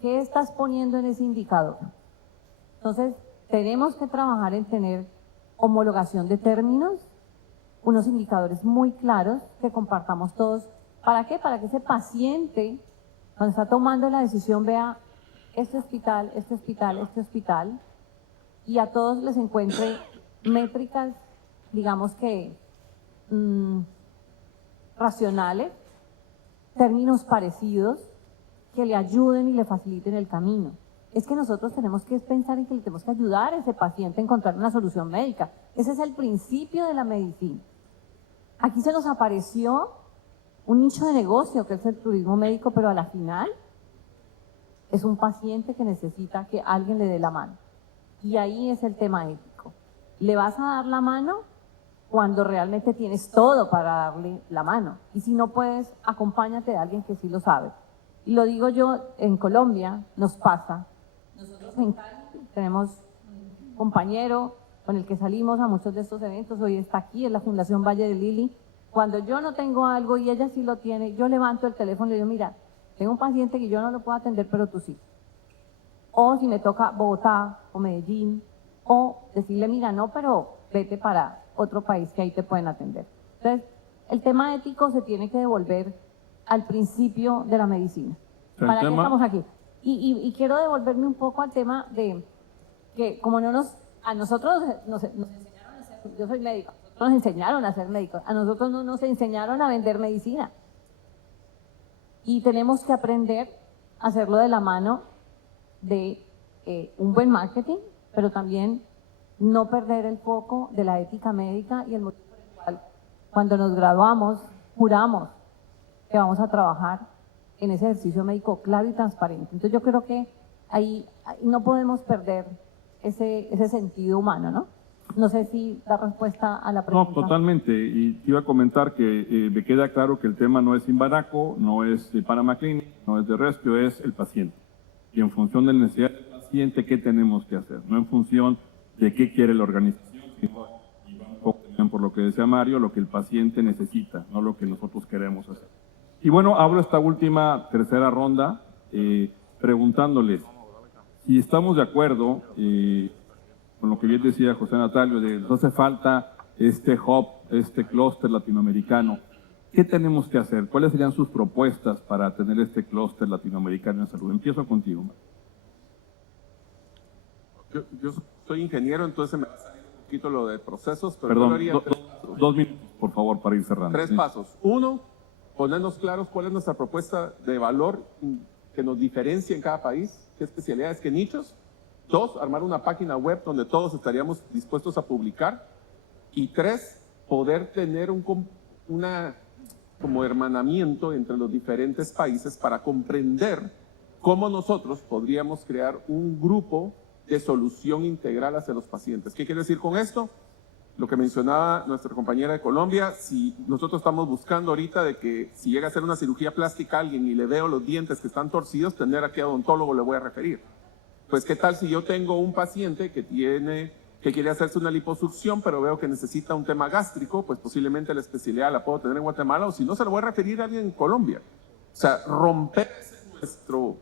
¿qué estás poniendo en ese indicador? Entonces, tenemos que trabajar en tener homologación de términos, unos indicadores muy claros que compartamos todos. ¿Para qué? Para que ese paciente, cuando está tomando la decisión, vea este hospital, este hospital, este hospital, y a todos les encuentre métricas, digamos que racionales, términos parecidos, que le ayuden y le faciliten el camino. Es que nosotros tenemos que pensar en que le tenemos que ayudar a ese paciente a encontrar una solución médica. Ese es el principio de la medicina. Aquí se nos apareció un nicho de negocio que es el turismo médico, pero a la final es un paciente que necesita que alguien le dé la mano. Y ahí es el tema ético. ¿Le vas a dar la mano cuando realmente tienes todo para darle la mano? Y si no puedes, acompáñate de alguien que sí lo sabe. Y lo digo yo, en Colombia nos pasa. Nosotros en Cali tenemos un compañero con el que salimos a muchos de estos eventos. Hoy está aquí en la Fundación Valle de Lili. Cuando yo no tengo algo y ella sí lo tiene, yo levanto el teléfono y le digo, mira, tengo un paciente que yo no lo puedo atender, pero tú sí. O si me toca Bogotá o Medellín, o decirle, mira, no, pero vete para otro país que ahí te pueden atender. Entonces, el tema ético se tiene que devolver al principio de la medicina. ¿Para qué estamos aquí? Y quiero devolverme un poco al tema de que como a nosotros nos enseñaron a ser, yo soy médico, nos enseñaron a ser médicos, a nosotros no nos enseñaron a vender medicina. Y tenemos que aprender a hacerlo de la mano de un buen marketing, pero también no perder el foco de la ética médica y el motivo por el cual cuando nos graduamos juramos que vamos a trabajar en ese ejercicio médico claro y transparente. Entonces yo creo que ahí no podemos perder ese sentido humano, ¿no? No sé si da respuesta a la pregunta. No, totalmente. Y te iba a comentar que me queda claro que el tema no es Imbanaco, no es de Panama Clinic, no es de Respio, es el paciente. Y en función de la necesidad del paciente, paciente qué tenemos que hacer, no en función de qué quiere la organización, sino y va un poco también por lo que decía Mario, lo que el paciente necesita, no lo que nosotros queremos hacer. Y bueno, abro esta última tercera ronda preguntándoles si estamos de acuerdo con lo que bien decía José Natalio, de nos hace falta este hub, este clúster latinoamericano. ¿Qué tenemos que hacer? ¿Cuáles serían sus propuestas para tener este clúster latinoamericano en salud? Empiezo contigo. Yo soy ingeniero, entonces me va a salir un poquito lo de procesos, pero Perdón, yo lo haría en 2 minutos, por favor, para ir cerrando. 3 Sí. pasos. 1, ponernos claros cuál es nuestra propuesta de valor que nos diferencia en cada país, qué especialidades, qué nichos. 2, armar una página web donde todos estaríamos dispuestos a publicar. Y 3, poder tener como hermanamiento entre los diferentes países para comprender cómo nosotros podríamos crear un grupo de solución integral hacia los pacientes. ¿Qué quiere decir con esto? Lo que mencionaba nuestra compañera de Colombia, si nosotros estamos buscando ahorita de que si llega a hacer una cirugía plástica a alguien y le veo los dientes que están torcidos, tener a qué odontólogo le voy a referir. Pues qué tal si yo tengo un paciente que quiere hacerse una liposucción, pero veo que necesita un tema gástrico, pues posiblemente la especialidad la puedo tener en Guatemala, o si no, se lo voy a referir a alguien en Colombia. O sea, romper nuestro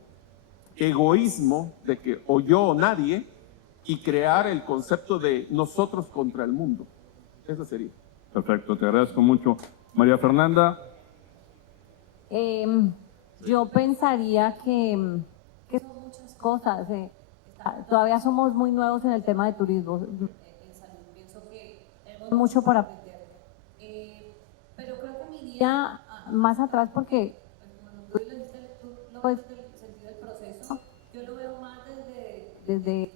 egoísmo de que o yo o nadie, y crear el concepto de nosotros contra el mundo. Eso sería. Perfecto, te agradezco mucho. María Fernanda. Yo pensaría que son muchas cosas. Todavía somos muy nuevos en el tema de turismo. En salud pienso que tenemos mucho por aprender. Pero creo que me iría más atrás porque tú lo ves del sentido del proceso. Yo lo veo más desde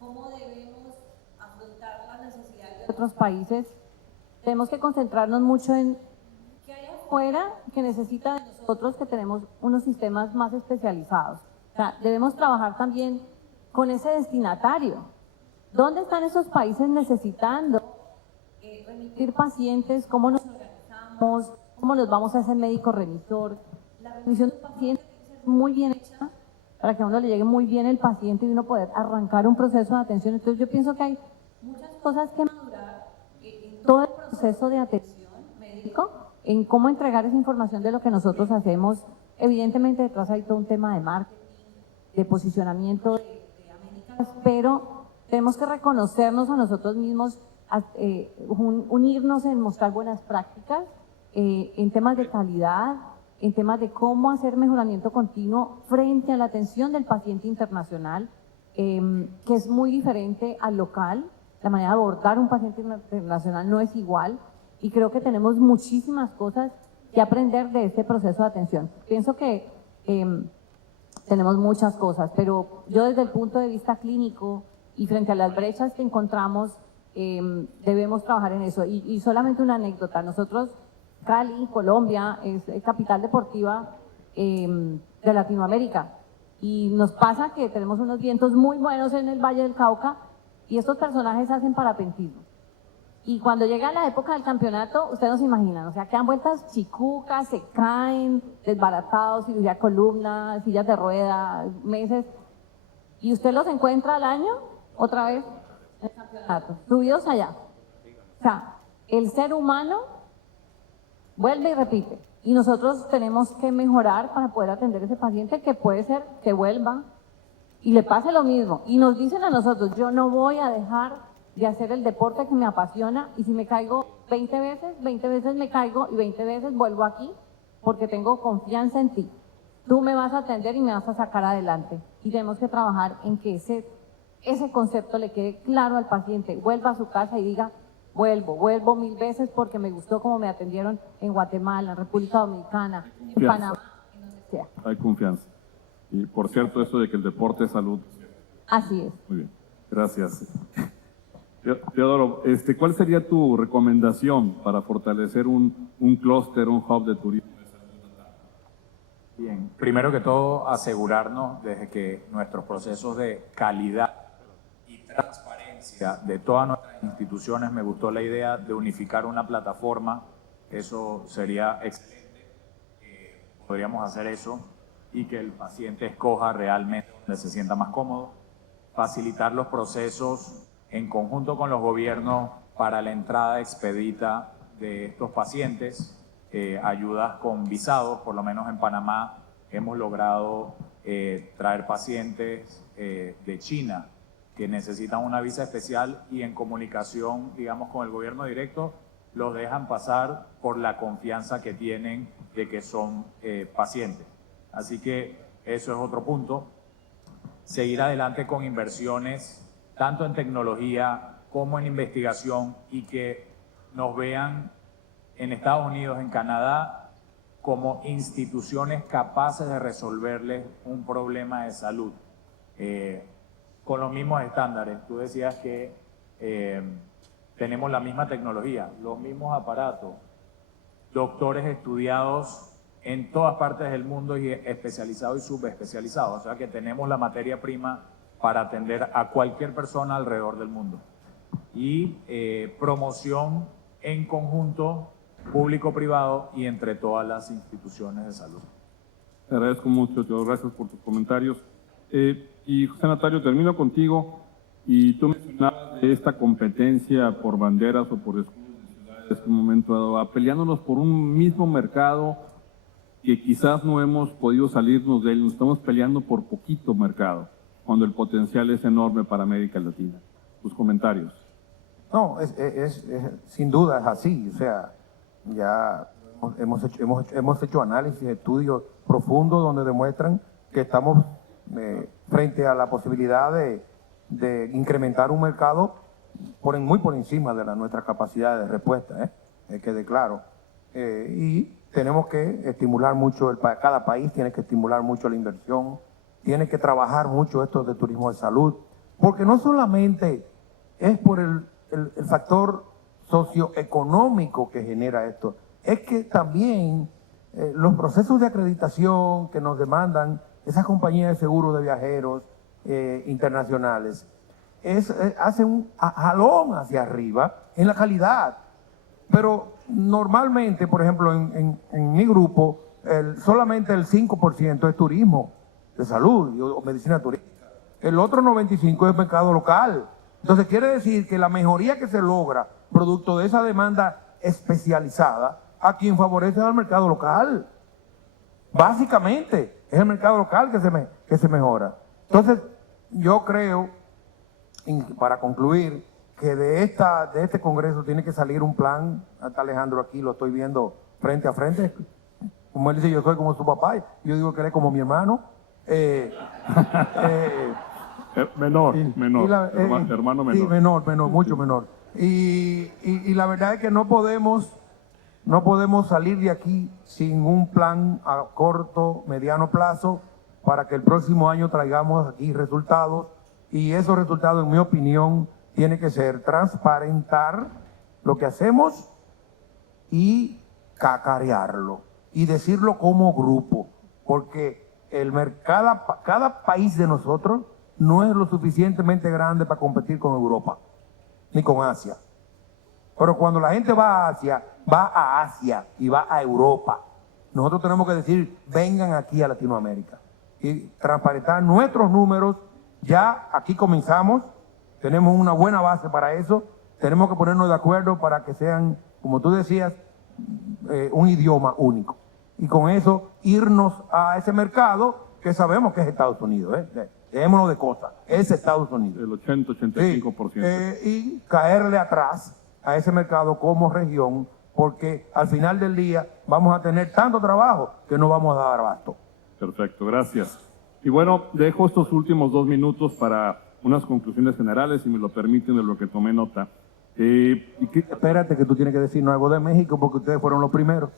cómo debemos afrontar las necesidades de otros países. Tenemos que concentrarnos mucho en qué hay afuera que necesita de nosotros, que tenemos unos sistemas más especializados. O sea, debemos trabajar también con ese destinatario. ¿Dónde están esos países necesitando remitir pacientes? ¿Cómo nos organizamos? ¿Cómo los vamos a ese médico remisor? La remisión del paciente tiene que ser muy bien hecha para que a uno le llegue muy bien el paciente y uno poder arrancar un proceso de atención. Entonces yo pienso que hay muchas cosas que madurar en todo el proceso de atención médico, en cómo entregar esa información de lo que nosotros hacemos. Evidentemente detrás hay todo un tema de marketing, de posicionamiento de Américas, pero tenemos que reconocernos a nosotros mismos, unirnos en mostrar buenas prácticas, en temas de calidad, en temas de cómo hacer mejoramiento continuo frente a la atención del paciente internacional, que es muy diferente al local. La manera de abordar un paciente internacional no es igual, y creo que tenemos muchísimas cosas que aprender de este proceso de atención. Pienso que tenemos muchas cosas, pero yo desde el punto de vista clínico y frente a las brechas que encontramos, debemos trabajar en eso. Y solamente una anécdota: nosotros, Cali, Colombia, es capital deportiva de Latinoamérica, y nos pasa que tenemos unos vientos muy buenos en el Valle del Cauca, y estos personajes hacen parapentismo. Y cuando llega la época del campeonato, ustedes no se imaginan, o sea, quedan vueltas chicucas, se caen, desbaratados, cirugía de columna, sillas de rueda, meses, y usted los encuentra al año, otra vez, en el campeonato, subidos allá. O sea, el ser humano vuelve y repite, y nosotros tenemos que mejorar para poder atender a ese paciente, que puede ser que vuelva y le pase lo mismo. Y nos dicen a nosotros: yo no voy a dejar de hacer el deporte que me apasiona, y si me caigo 20 veces me caigo, y 20 veces vuelvo aquí, porque tengo confianza en ti. Tú me vas a atender y me vas a sacar adelante. Y tenemos que trabajar en que ese concepto le quede claro al paciente. Vuelva a su casa y diga: vuelvo 1000 veces porque me gustó cómo me atendieron en Guatemala, en República Dominicana, en Panamá, en donde sea. Hay confianza. Y por cierto, eso de que el deporte es salud. Así es. Muy bien, gracias. Teodoro, ¿cuál sería tu recomendación para fortalecer un clúster, un hub de turismo? Bien, primero que todo, asegurarnos de que nuestros procesos de calidad y transparencia de todas nuestras instituciones, me gustó la idea de unificar una plataforma, eso sería excelente, podríamos hacer eso. y que el paciente escoja realmente donde se sienta más cómodo. Facilitar los procesos en conjunto con los gobiernos para la entrada expedita de estos pacientes, ayudas con visados. Por lo menos en Panamá hemos logrado traer pacientes de China que necesitan una visa especial y en comunicación, digamos, con el gobierno directo, los dejan pasar por la confianza que tienen de que son pacientes. Así que eso es otro punto. Seguir adelante con inversiones, tanto en tecnología como en investigación, y que nos vean en Estados Unidos, en Canadá, como instituciones capaces de resolverles un problema de salud con los mismos estándares. Tú decías que tenemos la misma tecnología, los mismos aparatos, doctores estudiados en todas partes del mundo y especializados y subespecializados. O sea que tenemos la materia prima para atender a cualquier persona alrededor del mundo. Y promoción en conjunto, público-privado y entre todas las instituciones de salud. Te agradezco mucho, Teodoro, gracias por tus comentarios. Y José Natalio, termino contigo, y tú mencionabas de esta competencia por banderas o por escudos de ciudades en un momento dado, peleándonos por un mismo mercado que quizás no hemos podido salirnos de él, nos estamos peleando por poquito mercado, cuando el potencial es enorme para América Latina. Tus comentarios. No, sin duda es así. O sea, ya hemos hecho análisis, estudios profundos donde demuestran que estamos frente a la posibilidad de incrementar un mercado muy por encima de nuestra capacidad de respuesta, quede claro. Y tenemos que estimular mucho, cada país tiene que estimular mucho la inversión, tiene que trabajar mucho esto de turismo de salud, porque no solamente es por el factor socioeconómico que genera esto, es que también los procesos de acreditación que nos demandan esas compañías de seguros de viajeros internacionales hacen un jalón hacia arriba en la calidad. Pero normalmente, por ejemplo, en mi grupo, solamente el 5% es turismo de salud o medicina turística. El otro 95% es mercado local. Entonces quiere decir que la mejoría que se logra producto de esa demanda especializada, a quien favorece al mercado local. Básicamente es el mercado local que se mejora. Entonces yo creo, para concluir, que de este Congreso tiene que salir un plan. Está Alejandro aquí, lo estoy viendo frente a frente. Como él dice, yo soy como su papá, yo digo que él es como mi hermano. Menor, hermano menor. Sí, menor, mucho menor. Y la verdad es que no podemos salir de aquí sin un plan a corto, mediano plazo para que el próximo año traigamos aquí resultados, y esos resultados, en mi opinión, tiene que ser transparentar lo que hacemos y cacarearlo y decirlo como grupo, porque cada país de nosotros no es lo suficientemente grande para competir con Europa ni con Asia. Pero cuando la gente va a Asia y va a Europa, nosotros tenemos que decir, vengan aquí a Latinoamérica y transparentar nuestros números. Ya aquí comenzamos, tenemos una buena base para eso, tenemos que ponernos de acuerdo para que sean, como tú decías, un idioma único. Y con eso irnos a ese mercado que sabemos que es Estados Unidos, dejémonos de cosas, es Estados Unidos. El 80-85%. Y caerle atrás a ese mercado como región, porque al final del día vamos a tener tanto trabajo que no vamos a dar abasto. Perfecto, gracias. Y bueno, dejo estos últimos 2 minutos para unas conclusiones generales, si me lo permiten, de lo que tomé nota. Espérate, que tú tienes que decirnos algo de México, porque ustedes fueron los primeros.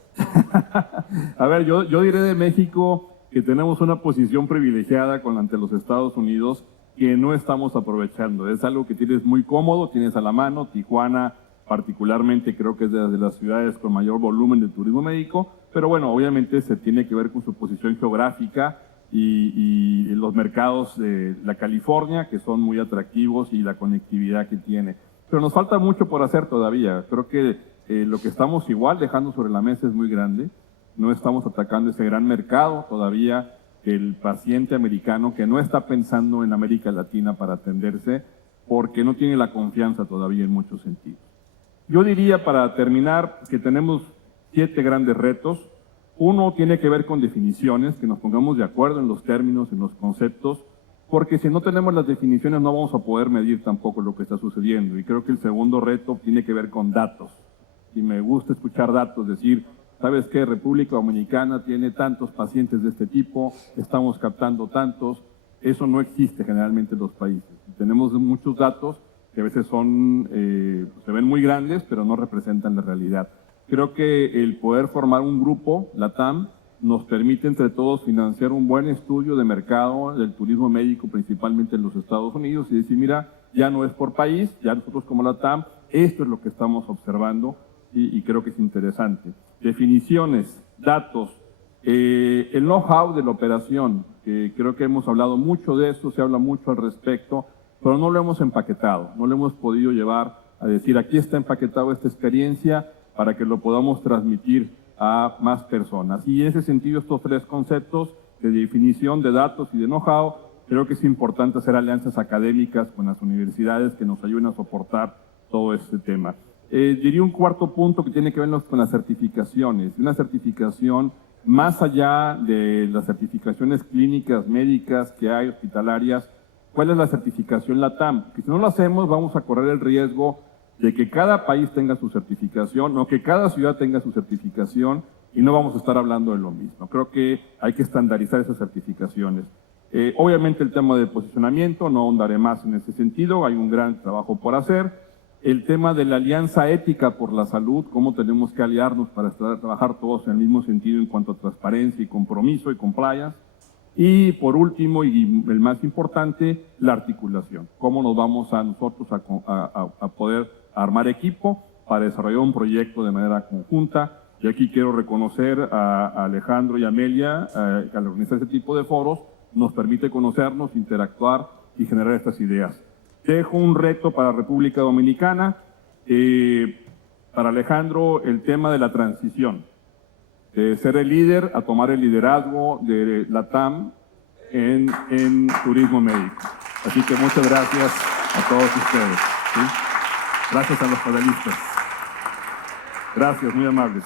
A ver, yo diré de México que tenemos una posición privilegiada ante los Estados Unidos que no estamos aprovechando. Es algo que tienes muy cómodo, tienes a la mano. Tijuana particularmente creo que es de las ciudades con mayor volumen de turismo médico, pero bueno, obviamente se tiene que ver con su posición geográfica y los mercados de la California, que son muy atractivos, y la conectividad que tiene. Pero nos falta mucho por hacer todavía. Creo que lo que estamos igual dejando sobre la mesa es muy grande. No estamos atacando ese gran mercado todavía del paciente americano que no está pensando en América Latina para atenderse porque no tiene la confianza todavía en muchos sentidos. Yo diría, para terminar, que tenemos 7 grandes retos. Uno tiene que ver con definiciones, que nos pongamos de acuerdo en los términos, en los conceptos, porque si no tenemos las definiciones no vamos a poder medir tampoco lo que está sucediendo. Y creo que el segundo reto tiene que ver con datos. Y me gusta escuchar datos, decir, ¿sabes qué? República Dominicana tiene tantos pacientes de este tipo, estamos captando tantos. Eso no existe generalmente en los países. Tenemos muchos datos que a veces son, se ven muy grandes, pero no representan la realidad. Creo que el poder formar un grupo, la TAM, nos permite entre todos financiar un buen estudio de mercado del turismo médico, principalmente en los Estados Unidos, y decir, mira, ya no es por país, ya nosotros como la TAM, esto es lo que estamos observando, y creo que es interesante. Definiciones, datos, el know-how de la operación, que creo que hemos hablado mucho de eso, se habla mucho al respecto, pero no lo hemos empaquetado, no lo hemos podido llevar a decir, aquí está empaquetado esta experiencia para que lo podamos transmitir a más personas. Y en ese sentido, estos 3 conceptos de definición, de datos y de know-how, creo que es importante hacer alianzas académicas con las universidades que nos ayuden a soportar todo este tema. Diría un cuarto punto que tiene que ver con las certificaciones. Una certificación más allá de las certificaciones clínicas, médicas que hay, hospitalarias. ¿Cuál es la certificación LATAM? Que si no lo hacemos vamos a correr el riesgo de que cada país tenga su certificación o que cada ciudad tenga su certificación y no vamos a estar hablando de lo mismo. Creo que hay que estandarizar esas certificaciones. Obviamente el tema de posicionamiento, no ahondaré más en ese sentido, hay un gran trabajo por hacer. El tema de la alianza ética por la salud, cómo tenemos que aliarnos para trabajar todos en el mismo sentido en cuanto a transparencia y compromiso y compliance. Y por último, y el más importante, la articulación. Cómo nos vamos a nosotros a poder armar equipo para desarrollar un proyecto de manera conjunta. Y aquí quiero reconocer a Alejandro y a Amelia, que al organizar este tipo de foros nos permite conocernos, interactuar y generar estas ideas. Dejo un reto para República Dominicana. Para Alejandro, el tema de la transición. Ser el líder a tomar el liderazgo de la TAM en turismo médico. Así que muchas gracias a todos ustedes. ¿Sí? Gracias a los panelistas. Gracias, muy amables.